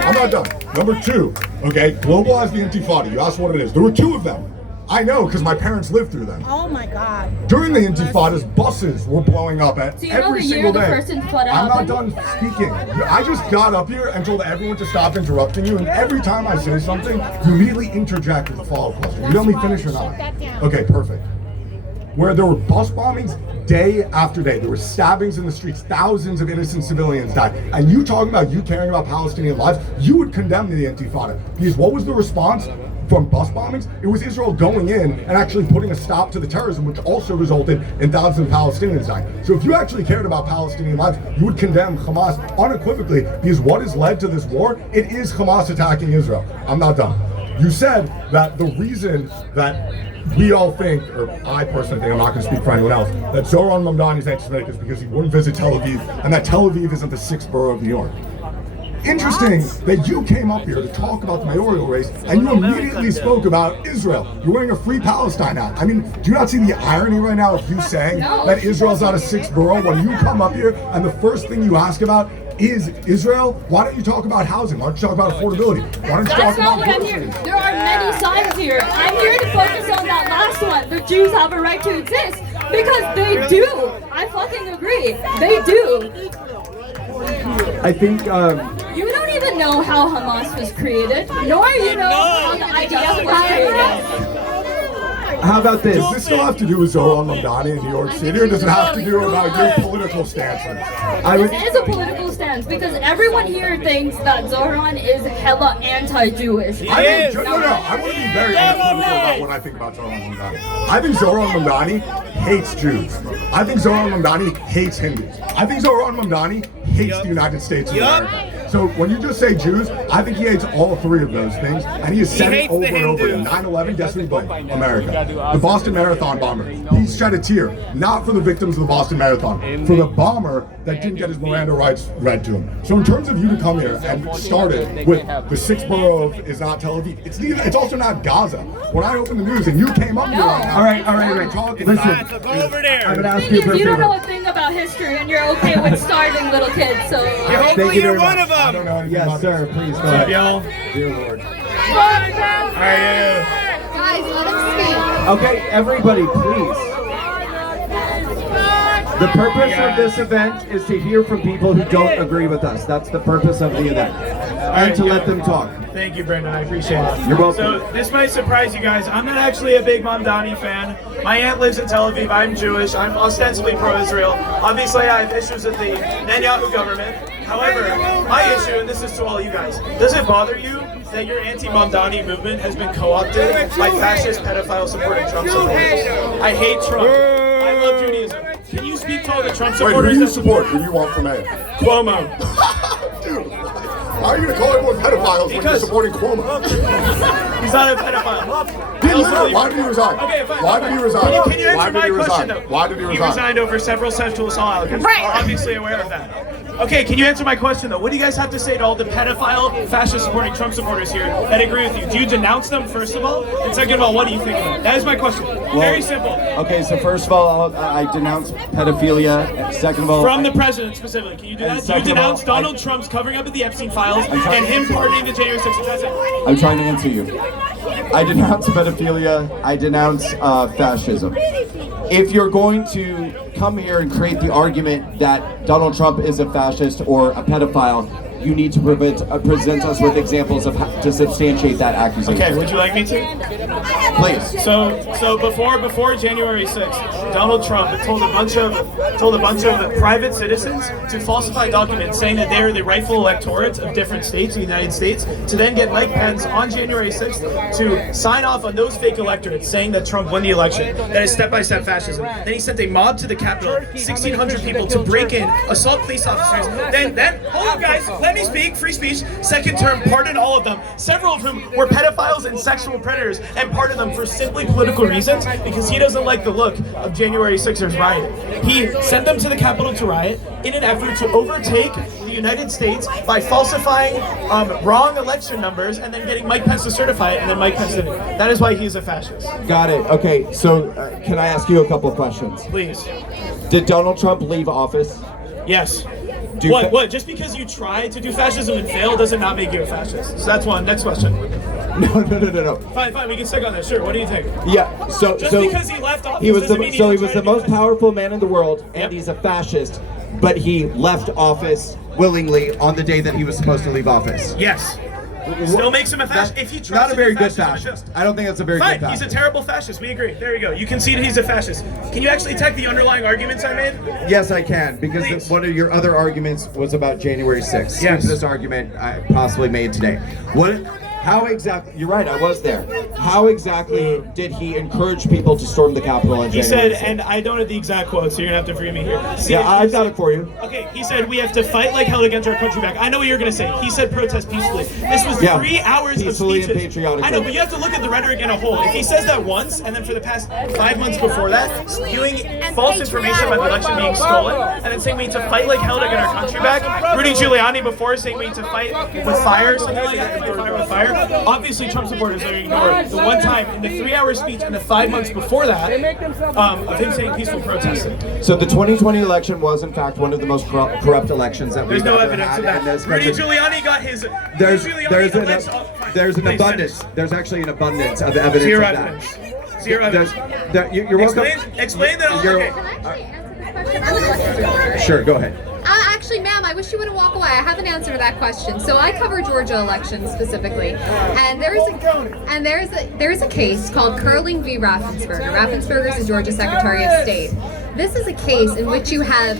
I'm not done. Number two, okay, globalize the intifada. You asked what it is. There were two of them. I know because my parents lived through them. Oh my God. During the intifadas, buses were blowing up at So you know every the year single the day. first intifada I'm not happened? done speaking. I just got up here and told everyone to stop interrupting you, and every time I say something, you immediately interject with a follow-up question. You let me finish or not? Okay, perfect. Where there were bus bombings day after day, there were stabbings in the streets, thousands of innocent civilians died, and you talking about you caring about Palestinian lives, you would condemn the intifada. Because what was the response from bus bombings? It was Israel going in and actually putting a stop to the terrorism, which also resulted in thousands of Palestinians dying. So if you actually cared about Palestinian lives, you would condemn Hamas unequivocally, because what has led to this war, it is Hamas attacking Israel. I'm not done. You said that the reason that we all think, or I personally think, I'm not going to speak for anyone else, that Zhoran Mamdani is anti-Semitic is because he wouldn't visit Tel Aviv, and that Tel Aviv isn't the 6th borough of New York. Interesting that you came up here to talk about the mayoral race and you immediately spoke about Israel. You're wearing a Free Palestine hat. I mean, do you not see the irony right now of you saying that Israel's not a 6th borough when you come up here and the first thing you ask about is Israel? Why don't you talk about housing? Why don't you talk about affordability? Why don't you talk That's not about what I'm here. There are many sides here. I'm here to focus on that last one. The Jews have a right to exist because they do. I fucking agree. They do. I think You don't even know how Hamas was created, nor you know how the IDF was created. how about this? Does this still have to do with Zhoran Mamdani in New York City, or does it have to do about your political stances? This is a political stance because everyone here thinks that Zhoran is hella anti-Jewish. I want to be very unequivocal about what I think about Zhoran Mamdani. I think Zhoran Mamdani hates Jews. I think Zhoran Mamdani hates Hindus. I think Zhoran Mamdani hates the United States of America. So when you just say Jews, I think he hates all three of those things, and he has said it over and over again. 9/11, Destiny Blame, America. The Boston Marathon bomber, he shed a tear, not for the victims of the Boston Marathon, for the bomber that didn't get his Miranda rights read to him. So in terms of you to come here and start it with the sixth borough of is not Tel Aviv, it's also not Gaza. When I opened the news and you came up here right now, all right. talking Listen, about, Go over there. I'm gonna ask The you thing for a is, you don't favor. know a thing about history, and you're okay with starving little kids. So Hopefully you're one of I them. don't know anything Yes, about sir. this. Please go What's up, ahead. y'all? Dear Lord. Guys, let him speak. Okay, everybody, please. The purpose of this event is to hear from people who don't agree with us. That's the purpose of the event. And to let them talk. Thank you, Brendan. I appreciate it. You're welcome. So this might surprise you guys. I'm not actually a big Mamdani fan. My aunt lives in Tel Aviv. I'm Jewish. I'm ostensibly pro-Israel. Obviously, I have issues with the Netanyahu government. However, my issue, and this is to all you guys, does it bother you that your anti-Mamdani movement has been co-opted by fascist, pedophile supporting Trump supporters? I hate Trump. I love Judaism. Can you speak to all the Trump Wait, supporters? who do you support? Who do you want for mayor? Cuomo. Dude, why are you going to call everyone pedophiles when you're supporting Cuomo? He's not a pedophile. Why did he resign? Okay, fine. Why did he resign? Can you Why answer did my he question, resign? though? Why did he He resign? resigned over several sexual assault allegations. We're obviously aware of that. Okay, can you answer my question, though? What do you guys have to say to all the pedophile, fascist-supporting Trump supporters here that agree with you? Do you denounce them, first of all? And second of all, what do you think of them? That is my question. Very simple. Okay, so first of all, I denounce pedophilia. Second of all, From the president specifically, can you do that? Do you second of all, denounce Donald Trump's covering up of the Epstein files and him pardoning the January 6th assassin? I'm trying to answer you. I denounce pedophilia. I denounce fascism. If you're going to come here and create the argument that Donald Trump is a fascist or a pedophile, you need to present us with examples of how to substantiate that accusation. Okay, would you like me to? Please. So before January 6th, Donald Trump told a bunch of private citizens to falsify documents saying that they are the rightful electorates of different states in the United States, to then get Mike Pence on January 6th to sign off on those fake electorates saying that Trump won the election. That is step-by-step fascism. Then he sent a mob to the Capitol, 1,600 people to break in, assault police officers. Then hold on, guys, let me speak. Free speech. Second term, pardon all of them. Several of whom were pedophiles and sexual predators, and pardon them for simply political reasons because he doesn't like the look of January 6ers riot. He sent them to the Capitol to riot in an effort to overtake the United States by falsifying wrong election numbers and then getting Mike Pence to certify it, and then Mike Pence did it. That is why he's a fascist. Got it. Okay, so can I ask you a couple of questions? Please. Did Donald Trump leave office? Yes. What? Just because you try to do fascism and fail doesn't not make you a fascist. So that's one. Next question. No. Fine. We can stick on this. Sure. What do you think? Yeah. So because he left office, he was doesn't mean the he he was the most powerful man in the world, and he's a fascist. But he left office willingly on the day that he was supposed to leave office. Yes. Still makes him a fascist. If he tries Not a to very do good fascism, fascist. I don't think that's a very Fine, good fascist. he's a terrible fascist. We agree. There you go. You concede he's a fascist. Can you actually attack the underlying arguments I made? Yes, I can, because one of your other arguments was about January 6th. Yes. This argument I possibly made today. How exactly, you're right, I was there. How exactly did he encourage people to storm the Capitol on He January said, 6th? and I don't have the exact quote, so you're gonna have to forgive me here. I've got it for you. Okay, he said we have to fight like hell to get our country back. I know what you're gonna say. He said protest peacefully. This was 3 hours of peacefully speeches. and patriotically. I know, but you have to look at the rhetoric in a whole. If he says that once, and then for the past 5 months before that, spewing false information about the election being stolen, and then saying we need to fight like hell to get our country back. Rudy Giuliani before saying we need to fight with fire, something like that, fight fire with fire. Obviously, Trump supporters are ignored the one time in the 3-hour speech and the 5 months before that of him saying peaceful protesting. So the 2020 election was in fact one of the most corrupt elections that There's we've no ever evidence had of that. in this Rudy country. Giuliani got his. There's an abundance. There's actually an abundance of evidence Zero of evidence. that. Zero evidence. You're welcome. Explain that. Sure, go ahead. Actually, ma'am, I wish you wouldn't walk away. I have an answer to that question. So I cover Georgia elections specifically, and there is a case called Curling v. Raffensperger. Raffensperger is the Georgia Secretary of State. This is a case in which you have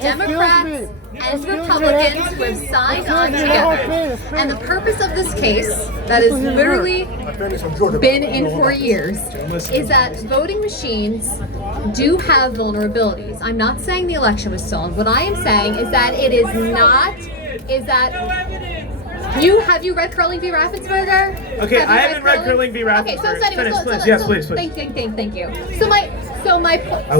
Democrats and Republicans who have signed on together. And the purpose of this case, that has literally been in for years, is that voting machines do have vulnerabilities. I'm not saying the election was stolen. What I am saying is that it is not, have you read Curling v. Raffensperger? Okay, I haven't read Curling v. Raffensperger. Okay, so anyway, Finish, yes, please. Thank you. So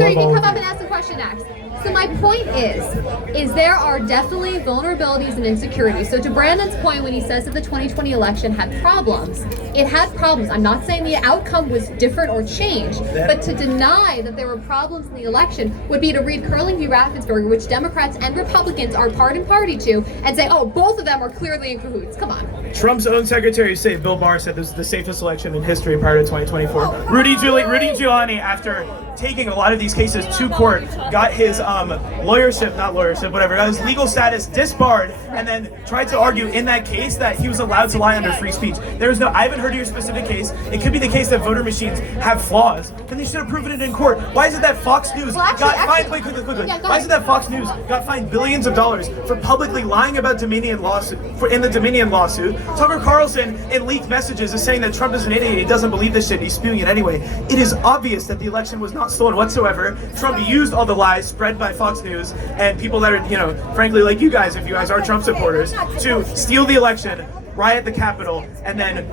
you can come up and ask a question next. So my point is there are definitely vulnerabilities and insecurities. So to Brandon's point, when he says that the 2020 election had problems, it had problems. I'm not saying the outcome was different or changed, but to deny that there were problems in the election would be to read Curling v. Raffensperger, which Democrats and Republicans are part and party to, and say, oh, both of them are clearly in cahoots. Come on. Trump's own Secretary of State, Bill Barr, said this was the safest election in history prior to 2024. Rudy Giuliani, after taking a lot of these cases to court, got his got his legal status disbarred, and then tried to argue in that case that he was allowed to lie under free speech. I haven't heard of your specific case. It could be the case that voter machines have flaws, then they should have proven it in court. Why is it that Fox News got fined? Why is it that Fox News got fined billions of dollars for publicly lying about Dominion lawsuit? In the Dominion lawsuit, Tucker Carlson in leaked messages is saying that Trump is an idiot. He doesn't believe this shit. He's spewing it anyway. It is obvious that the election was not stolen whatsoever. Trump used all the lies spread by Fox News and people that are, frankly, like you guys, if you guys are Trump supporters, to steal the election, riot the Capitol, and then,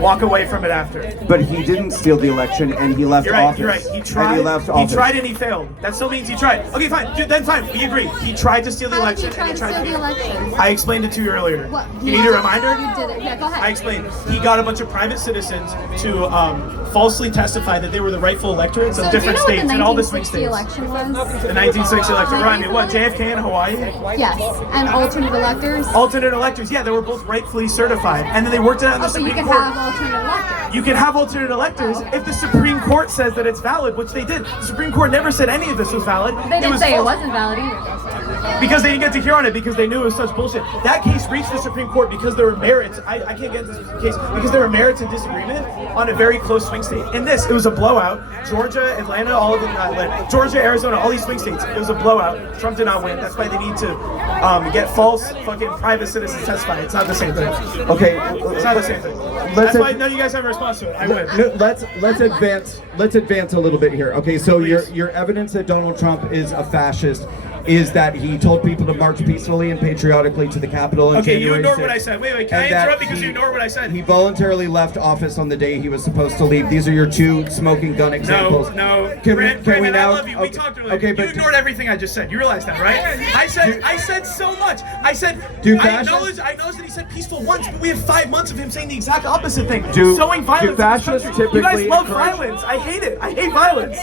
walk away from it after. But he didn't steal the election, and he left office. You're right. He tried and he failed. That still means he tried. Okay, fine. Then fine. We agree. He tried to steal the election. How did he try to steal the election? I explained it to you earlier. What? You need a reminder? You did it. Yeah, go ahead. I explained. He got a bunch of private citizens to falsely testify that they were the rightful electorates of different states and all the swing states. Election was? The 1960 election. Remind me, what? JFK in Hawaii? Yes. And alternate electors? Alternate electors. Yeah, they were both rightfully certified, and then they worked it out in the Supreme Court. Have alternate electors. You can have alternate electors if the Supreme Court says that it's valid, which they did. The Supreme Court never said any of this was valid. They didn't say it wasn't valid either. Because they didn't get to hear on it because they knew it was such bullshit. That case reached the Supreme Court because there were merits. I can't get into this case because there were merits and disagreement on a very close swing state. In this, it was a blowout. Georgia, Atlanta, all of them, Georgia, Arizona, all these swing states. It was a blowout. Trump did not win. That's why they need to get false fucking private citizens testify. It's not the same thing. Okay, it's not the same thing. That's why none of you guys have a response to it. I win. Let's advance a little bit here. Okay, so your evidence that Donald Trump is a fascist is that he told people to march peacefully and patriotically to the Capitol in January 6th. You ignored what I said. Wait, can I interrupt because you ignored what I said? He voluntarily left office on the day he was supposed to leave. These are your two smoking gun examples. No. Can we now? I love you. We talked earlier. Okay, but you ignored everything I just said. You realize that, right? I said so much. I said, I acknowledge that he said peaceful once, but we have 5 months of him saying the exact opposite thing. Sowing violence in this country. You guys love violence. I hate it. I hate violence.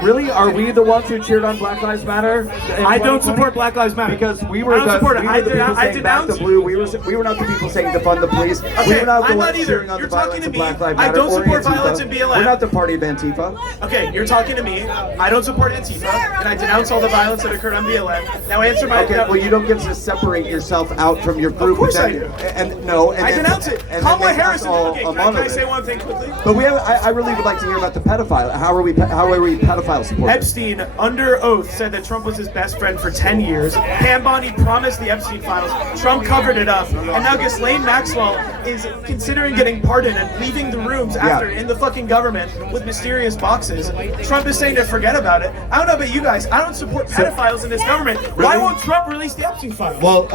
Really? Are we the ones who cheered on Black Lives Matter? I don't support Black Lives Matter. Because we were the people saying back the blue. We were not the people saying defund the police. We were not the ones cheering on the violence of Black Lives Matter. I don't support violence in BLM. We're not the party of Antifa. Okay, you're talking to me. I don't support Antifa, and I denounce all the violence that occurred on BLM. Now answer my question. Okay, well, you don't get to separate yourself out from your group. Of course I do. I denounce it. Kamala Harris. Okay, can I say one thing quickly? But I really would like to hear about the pedophile. How are we pedophile supporters? Epstein, under oath, said that Trump was his best friend for 10 years. Mamdani promised the Epstein files. Trump covered it up, and now Ghislaine Maxwell is considering getting pardoned and leaving the rooms after in the fucking government with mysterious boxes. Trump is saying to forget about it. I don't know about you guys. I don't support pedophiles in this government. Really? Why won't Trump release the Epstein files? Well,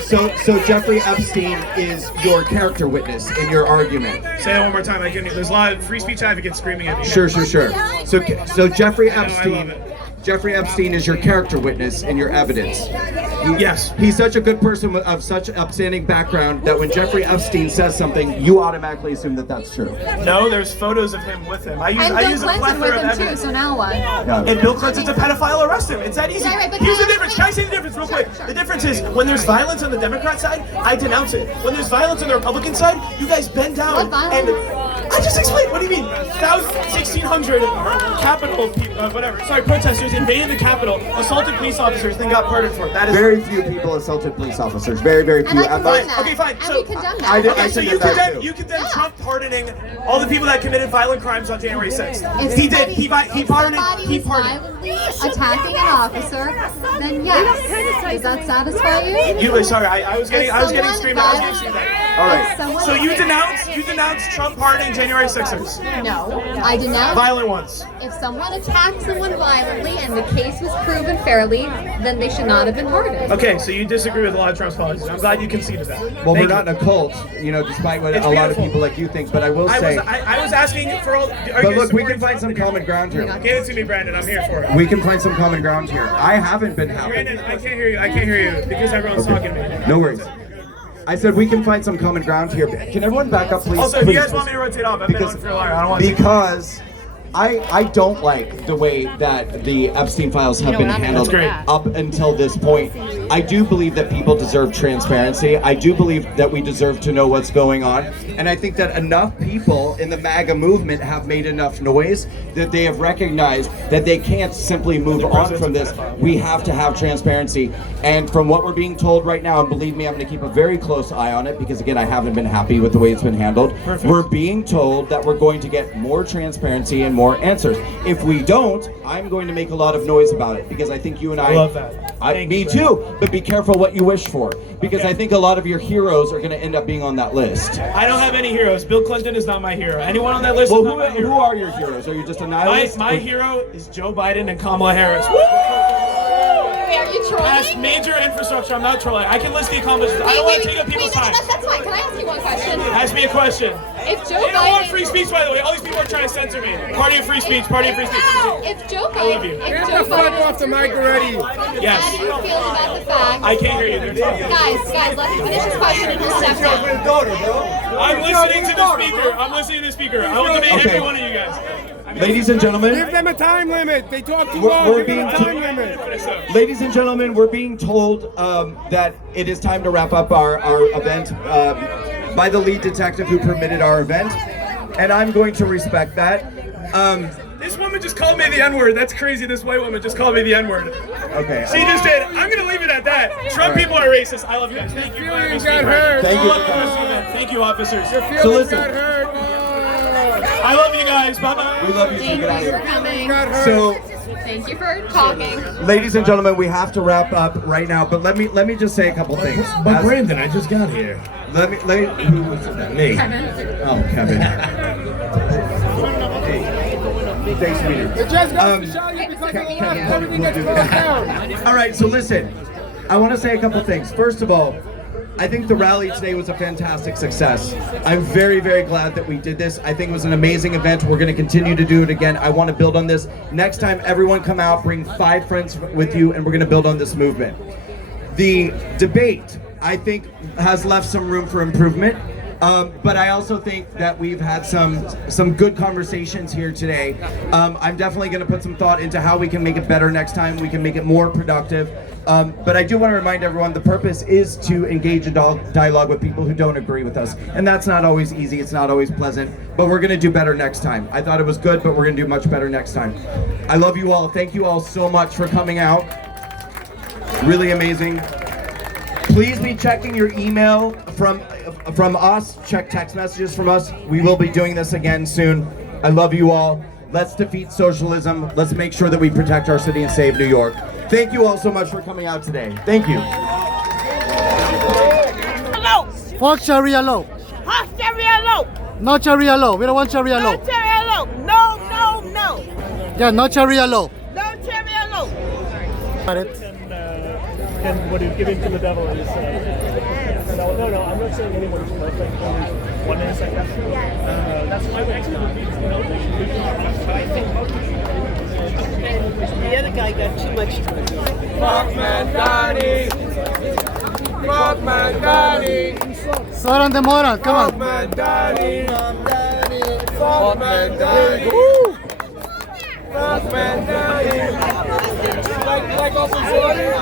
so Jeffrey Epstein is your character witness in your argument. Say that one more time. There's a lot of free speech advocates screaming at me. Sure. So Jeffrey Epstein is your character witness in your evidence. Yes. He's such a good person of such upstanding background that when Jeffrey Epstein says something, you automatically assume that that's true. No, there's photos of him with him. I use a plethora of evidence. Too, so now what? And Bill Clinton's a pedophile, arrest him. It's that easy. Here's the difference. Can I say the difference real quick? The difference is when there's violence on the Democrat side, I denounce it. When there's violence on the Republican side, you guys bend down and I just explained. What do you mean? 1,600 Capitol, whatever. Sorry, protesters invaded the Capitol, assaulted police officers, then got pardoned for it. That is Very few people assaulted police officers. Very, very few. Okay, fine. So you condemn Trump pardoning all the people that committed violent crimes on January 6th. He did. He pardoned. Violently attacking an officer, then yes. Does that satisfy you? Sorry, I was getting screamed at. All right. So you denounced Trump pardoning January 6ers? No, I denounce violent ones. If someone attacked someone violently and the case was proven fairly, then they should not have been pardoned. Okay, so you disagree with a lot of Trump's policies. I'm glad you conceded that. Well, we're not in a cult, despite what a lot of people like you think. But I will say, I was asking for all. But look, we can find some common ground here. Give it to me, Brandon. I'm here for it. We can find some common ground here. I haven't been happy. Brandon, I can't hear you. I can't hear you because everyone's talking to me. No worries. I said we can find some common ground here. Can everyone back up, please? Also, if you guys want me to rotate off, I've been on for a while. I don't want because I don't like the way that the Epstein files have been handled up until this point. I do believe that people deserve transparency. I do believe that we deserve to know what's going on. And I think that enough people in the MAGA movement have made enough noise that they have recognized that they can't simply move on from this. We have to have transparency. And from what we're being told right now, and believe me, I'm going to keep a very close eye on it because, again, I haven't been happy with the way it's been handled. Perfect. We're being told that we're going to get more transparency and more answers. If we don't, I'm going to make a lot of noise about it because I think you and I love that. Me too, but be careful what you wish for because I think a lot of your heroes are going to end up being on that list. I don't have any heroes. Bill Clinton is not my hero. Anyone on that list is not my hero. Who are your heroes? Are you just a nihilist? My hero is Joe Biden and Kamala Harris. Are you trolling? As major infrastructure, I'm not trolling. I can list the accomplishments. I don't want to take up people's time. That's fine. Can I ask you one question? Ask me a question. If Joe They don't want Biden... free speech, by the way. All these people are trying to censor me. Party of free speech. Party of free speech. If Joe I love Biden... you. If Joe Biden... off the mic already. Yes. How do you feel about the fact... I can't hear you. They're talking. Guys, let's finish this question and we'll step down. I'm listening to the speaker. I'm listening to the speaker. I will debate every one of you guys. Ladies and gentlemen, Give them a time limit. They talk too long. we're Give them being a time limit. Ladies and gentlemen, we're being told that it is time to wrap up our event by the lead detective who permitted our event, and I'm going to respect that. This woman just called me the N-word. That's crazy. This white woman just called me the N-word. Okay. She just did. I'm going to leave it at that. Trump people are racist. I love you guys. Thank you. Thank you, officers. So listen. I love you guys. Bye-bye. We love you too. Get out of here. Coming. So, Thank you for talking. ladies and gentlemen, we have to wrap up right now, but let me just say a couple things. But Brandon, I just got here. Let me who was that? Me. Kevin. Oh, Kevin. Thanks for meeting. It just goes to show you because of the left, everything gets closed down. All right, so listen, I want to say a couple things. First of all, I think the rally today was a fantastic success. I'm very, very glad that we did this. I think it was an amazing event. We're going to continue to do it again. I want to build on this. Next time, everyone come out, bring 5 friends with you, and we're going to build on this movement. The debate, I think, has left some room for improvement. But I also think that we've had some good conversations here today. I'm definitely going to put some thought into how we can make it better next time. We can make it more productive. But I do want to remind everyone the purpose is to engage in dialogue with people who don't agree with us. And that's not always easy. It's not always pleasant. But we're going to do better next time. I thought it was good, but we're going to do much better next time. I love you all. Thank you all so much for coming out. Really amazing. Please be checking your email from us. Check text messages from us. We will be doing this again soon. I love you all. Let's defeat socialism. Let's make sure that we protect our city and save New York. Thank you all so much for coming out today. Thank you. Law. Fuck Sharia law. Fuck Sharia law. Not Sharia law. We don't want Sharia law. No Sharia law. No, no, no. Yeah, not Sharia law. No Sharia law. And what is given to the devil is no, I'm not saying anyone is perfect. 1 minute second. That's why we actually the other guy got too much. Fuck Mamdani. Fuck Mamdani. Zhoran the moron, come on. Fuck Mamdani. Fuck Mamdani. Fuck Mamdani. You like also Zhoran?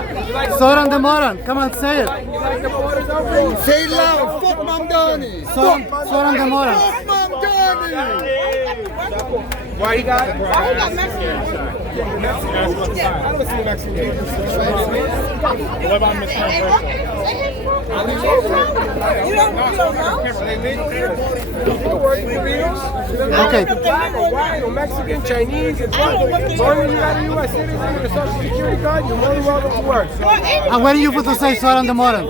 Zhoran the moron, come on, say it. You like the borders open? Say it loud. Fuck Mamdani. Zhoran the moron. Fuck Mamdani. Why you got? Why you got Mexican? I don't see Mexican. What about Mexican? You don't know? Okay. White or Mexican, Chinese, as long as you got a U.S. citizen with a social security card, you're more than welcome to work. And what are you supposed to say, Zhoran the Moran?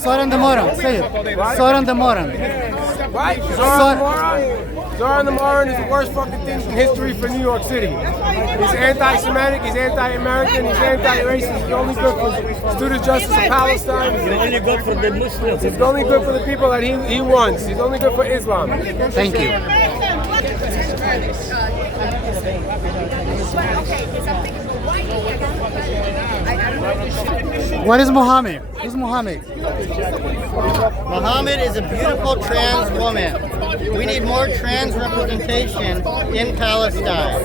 Zhoran the Moran, say it. Zhoran the Moran. Right? Zhoran the Moran is the worst fucking thing in history for New York City. He's anti-Semitic, he's anti-American, he's anti-racist. He's only good for student justice in Palestine. He's only good for the Muslims. He's only good for the people that he wants. He's only good for Islam. Thank you. What is Muhammad? Who's Muhammad? Muhammad is a beautiful trans woman. We need more trans representation in Palestine.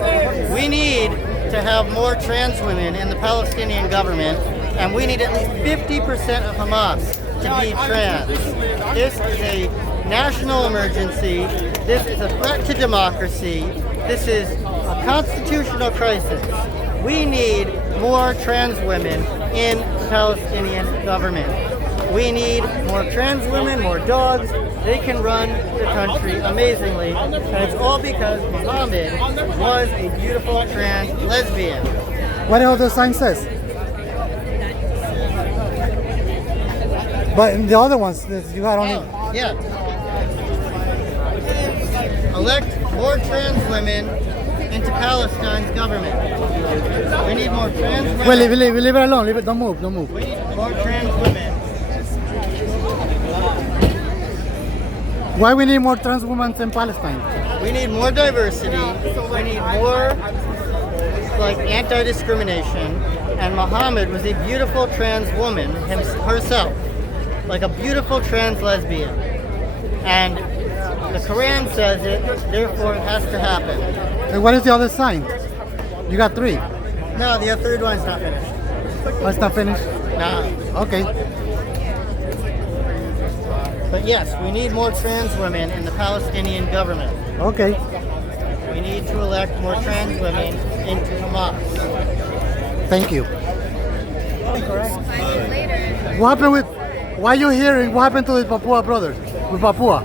We need to have more trans women in the Palestinian government, and we need at least 50% of Hamas to be trans. This is a national emergency. This is a threat to democracy. This is a constitutional crisis. We need more trans women in the Palestinian government. We need more trans women, more dogs. They can run the country amazingly. And it's all because Muhammad was a beautiful trans lesbian. What the other sign says? But in the other ones, you got only... Yeah. Elect more trans women into Palestine's government. We need more trans women. Well, leave it alone. Leave it. Don't move. Don't move. We need more trans women. Why we need more trans women in Palestine? We need more diversity. We need more anti-discrimination. And Muhammad was a beautiful trans woman herself, like a beautiful trans lesbian. And the Quran says it, therefore it has to happen. And what is the other sign? You got 3. No, the third one's not finished. Oh, it's not finished? No. Okay. But yes, we need more trans women in the Palestinian government. Okay. We need to elect more trans women into Hamas. Thank you. What happened with... Why are you here and what happened to the Papua brothers? With Papua?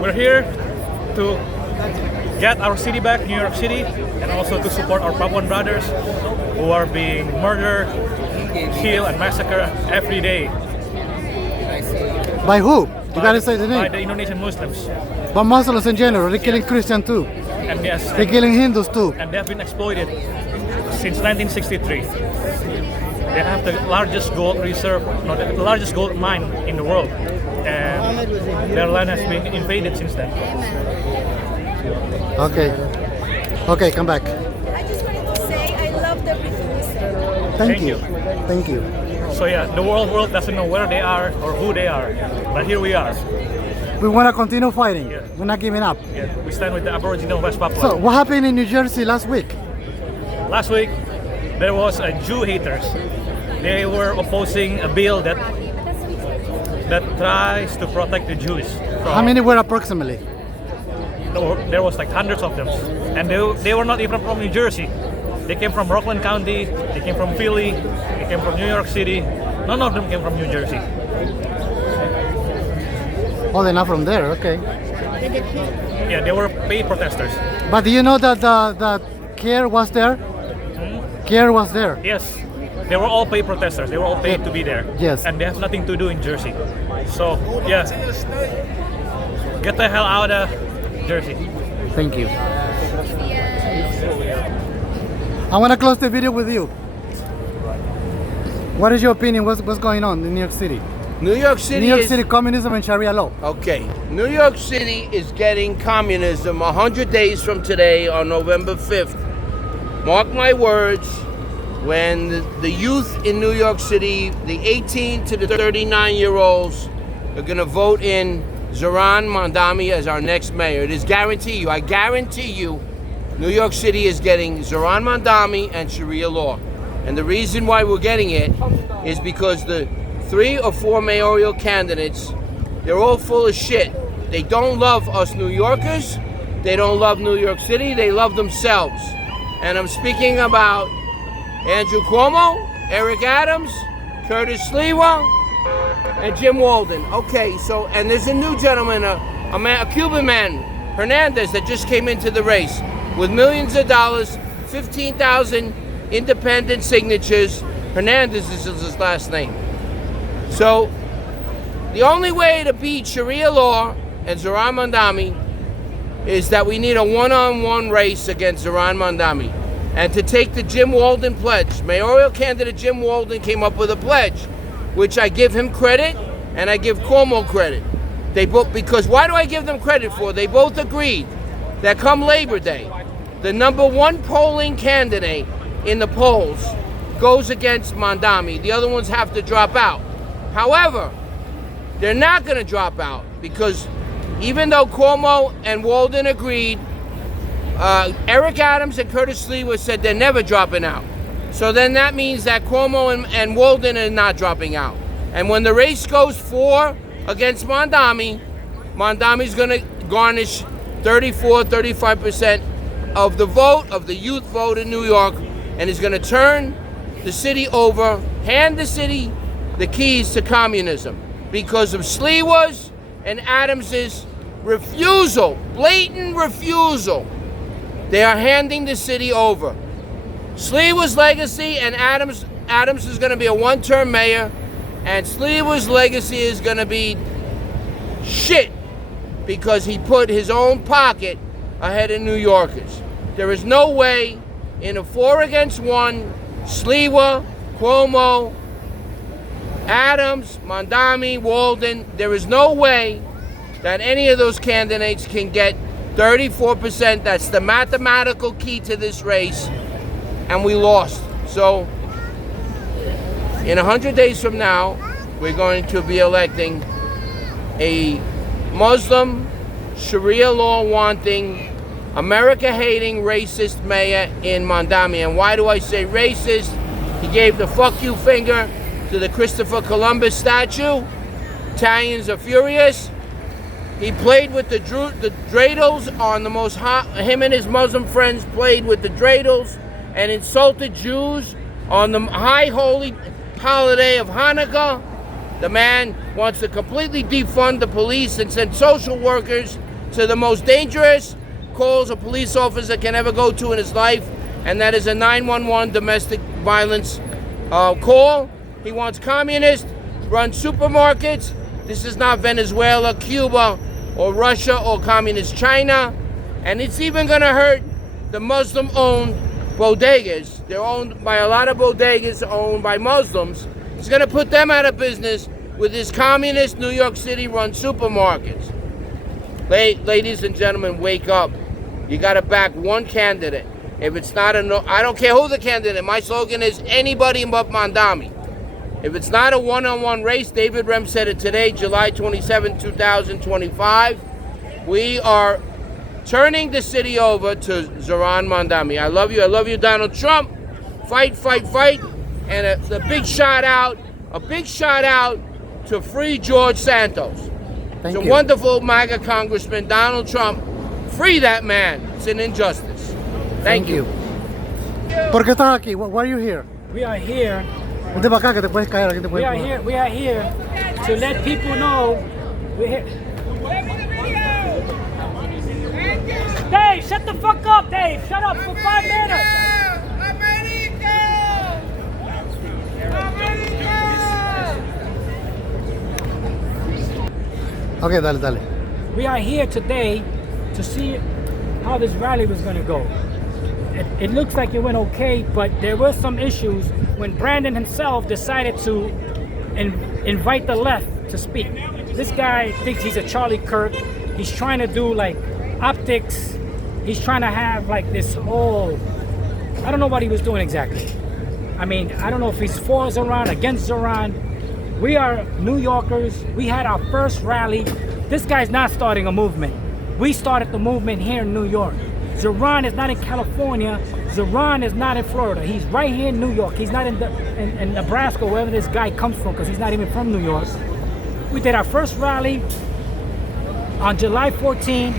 We're here to get our city back, New York City, and also to support our Papuan brothers who are being murdered, killed, and massacred every day. By who? You gotta say the name. By the Indonesian Muslims. But Muslims in general, they're killing Christians too. And yes, they're killing Hindus too. And they have been exploited since 1963. They have the largest gold reserve, no, the largest gold mine in the world. And their land has been invaded since then. Okay. Okay, come back. I just wanted to say I loved everything you said. Thank you. Thank you. So yeah, the world doesn't know where they are or who they are, but here we are. We want to continue fighting. Yeah. We're not giving up. Yeah, we stand with the Aboriginal West Papua. So what happened in New Jersey last week? Last week, there was a Jew haters. They were opposing a bill that tries to protect the Jews. How many were approximately? There was like hundreds of them, and they were not even from New Jersey. They came from Rockland County, they came from Philly, they came from New York City. None of them came from New Jersey. Oh, they're not from there, okay. Yeah, they were paid protesters. But do you know that the CARE was there? CARE was there. Yes, they were all paid protesters. They were all paid to be there. Yes. And they have nothing to do in Jersey. So, yes, get the hell out of Jersey. Thank you. I want to close the video with you. What is your opinion? What's going on in New York City? New York City New York is, City communism and Sharia law. Okay. New York City is getting communism 100 days from today on November 5th. Mark my words, when the youth in New York City, the 18 to the 39-year-olds, are going to vote in Zhoran Mamdani as our next mayor. It is I guarantee you, New York City is getting Zhoran Mamdani and Sharia law. And the reason why we're getting it is because the 3 or 4 mayoral candidates, they're all full of shit. They don't love us New Yorkers, They don't love New York City, they love themselves. And I'm speaking about Andrew Cuomo, Eric Adams, Curtis Sliwa, and Jim Walden. Okay, so, and there's a new gentleman, a Cuban man, Hernandez, that just came into the race with millions of dollars, 15,000 independent signatures. Hernandez is his last name. So, the only way to beat Sharia law and Zhoran Mamdani is that we need a one-on-one race against Zhoran Mamdani. And to take the Jim Walden pledge, mayoral candidate Jim Walden came up with a pledge, which I give him credit and I give Cuomo credit. They both, because why do I give them credit for? They both agreed that come Labor Day, the #1 polling candidate in the polls goes against Mamdani. The other ones have to drop out. However, they're not going to drop out because even though Cuomo and Walden agreed, Eric Adams and Curtis Sliwa said they're never dropping out. So then that means that Cuomo and Walden are not dropping out. And when the race goes 4 against Mamdani, Mamdani's going to garnish 34-35% of the vote, of the youth vote in New York, and is going to turn the city over, hand the city the keys to communism because of Sliwa's and Adams's refusal, blatant refusal. They are handing the city over. Sliwa's legacy and Adams is going to be a one-term mayor, and Sliwa's legacy is going to be shit because he put his own pocket ahead of New Yorkers. There is no way in a 4 against 1, Sliwa, Cuomo, Adams, Mamdani, Walden, there is no way that any of those candidates can get 34%. That's the mathematical key to this race, and we lost. So in 100 days from now, we're going to be electing a Muslim, Sharia law wanting, America hating, racist mayor in Mamdani. And why do I say racist? He gave the fuck you finger to the Christopher Columbus statue. Italians are furious. He played with the dreidels on the most hot, him and his Muslim friends played with the dreidels and insulted Jews on the high holy holiday of Hanukkah. The man wants to completely defund the police and send social workers to the most dangerous calls a police officer can ever go to in his life, and that is a 911 domestic violence call. He wants communists run supermarkets. This is not Venezuela, Cuba, or Russia, or communist China. And it's even going to hurt the Muslim-owned bodegas. They're owned by a lot of bodegas owned by Muslims. It's going to put them out of business with this communist New York City-run supermarkets. Ladies and gentlemen, wake up. You got to back one candidate. If it's not I don't care who the candidate. My slogan is anybody but Mamdani. If it's not a one-on-one race, David Rem said it today, July 27, 2025, we are turning the city over to Zhoran Mamdani. I love you, Donald Trump. Fight, fight, fight. And a big shout out to free George Santos. It's a wonderful MAGA congressman, Donald Trump. Free that man. It's an injustice. Thank you. ¿Por qué estás aquí? Why are you here? We are here. Vente para acá que te puedes caer. Aquí te We puedes are here to let people know we're here. Dave, shut the fuck up, Dave. Shut up for 5 minutes. Okay, dale. We are here today to see how this rally was going to go. It looks like it went okay, but there were some issues when Brandon himself decided to invite the left to speak. This guy thinks he's a Charlie Kirk. He's trying to do like optics. He's trying to have like this whole, I don't know what he was doing exactly. I mean, I don't know if he's for Zhoran, against Zhoran. We are New Yorkers. We had our first rally. This guy's not starting a movement. We started the movement here in New York. Zhoran is not in California. Zhoran is not in Florida. He's right here in New York. He's not in Nebraska, wherever this guy comes from, because he's not even from New York. We did our first rally on July 14.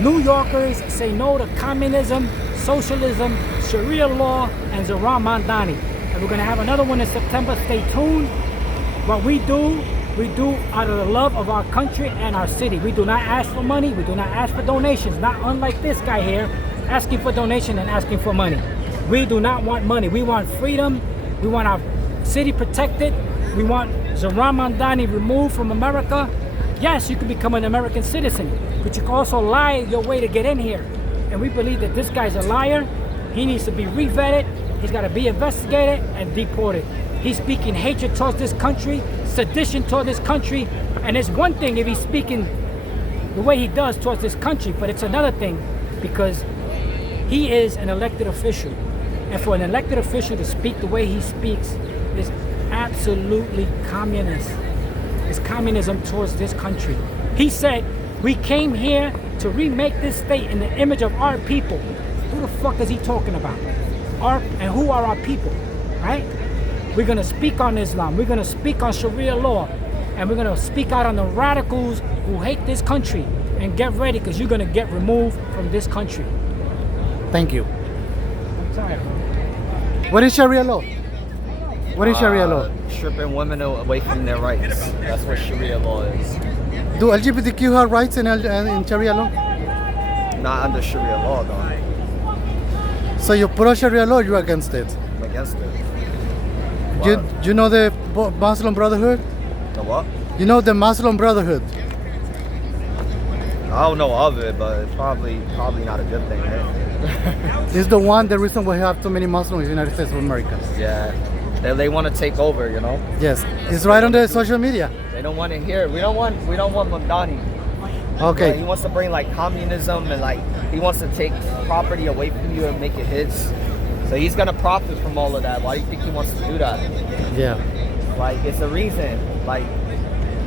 New Yorkers say no to communism, socialism, Sharia law, and Zhoran Mamdani. And we're going to have another one in September. Stay tuned. What we do out of the love of our country and our city. We do not ask for money. We do not ask for donations. Not unlike this guy here, asking for donation and asking for money. We do not want money. We want freedom. We want our city protected. We want Zhoran Mamdani removed from America. Yes, you can become an American citizen, but you can also lie your way to get in here. And we believe that this guy's a liar. He needs to be re-vetted. He's got to be investigated and deported. He's speaking hatred towards this country, sedition toward this country. And it's one thing if he's speaking the way he does towards this country, but it's another thing because he is an elected official. And for an elected official to speak the way he speaks is absolutely communist. It's communism towards this country. He said, we came here to remake this state in the image of our people. Who the fuck is he talking about? And who are our people, right? We're going to speak on Islam. We're going to speak on Sharia law. And we're going to speak out on the radicals who hate this country. And get ready, because you're going to get removed from this country. Thank you. I'm sorry. What is Sharia law? What is Sharia law? Stripping women away from their rights. That's what Sharia law is. Do LGBTQ have rights in Sharia law? Not under Sharia law, though. So you're pro Sharia law or you're against it? I'm against it. Do you know the Muslim Brotherhood? The what? You know the Muslim Brotherhood? I don't know of it, but it's probably not a good thing, right? It's the reason we have too many Muslims in the United States of America. Yeah. They want to take over, you know? Yes. It's right on the social media. They don't want to hear it. We don't want Mamdani. Okay. Yeah, he wants to bring like communism and like he wants to take property away from you and make it his. So he's gonna profit from all of that. Why do you think he wants to do that? Yeah. Like it's a reason. Like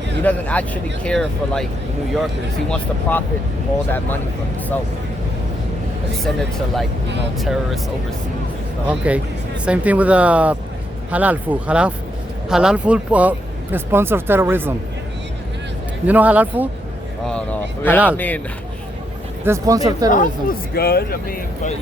he doesn't actually care for like New Yorkers. He wants to profit all that money for himself and send it to like terrorists overseas. And stuff. Okay. Same thing with halal food. Halal food sponsors terrorism. You know halal food? Oh no. Halal. I mean, they sponsor terrorism. Halal food's good. I mean, but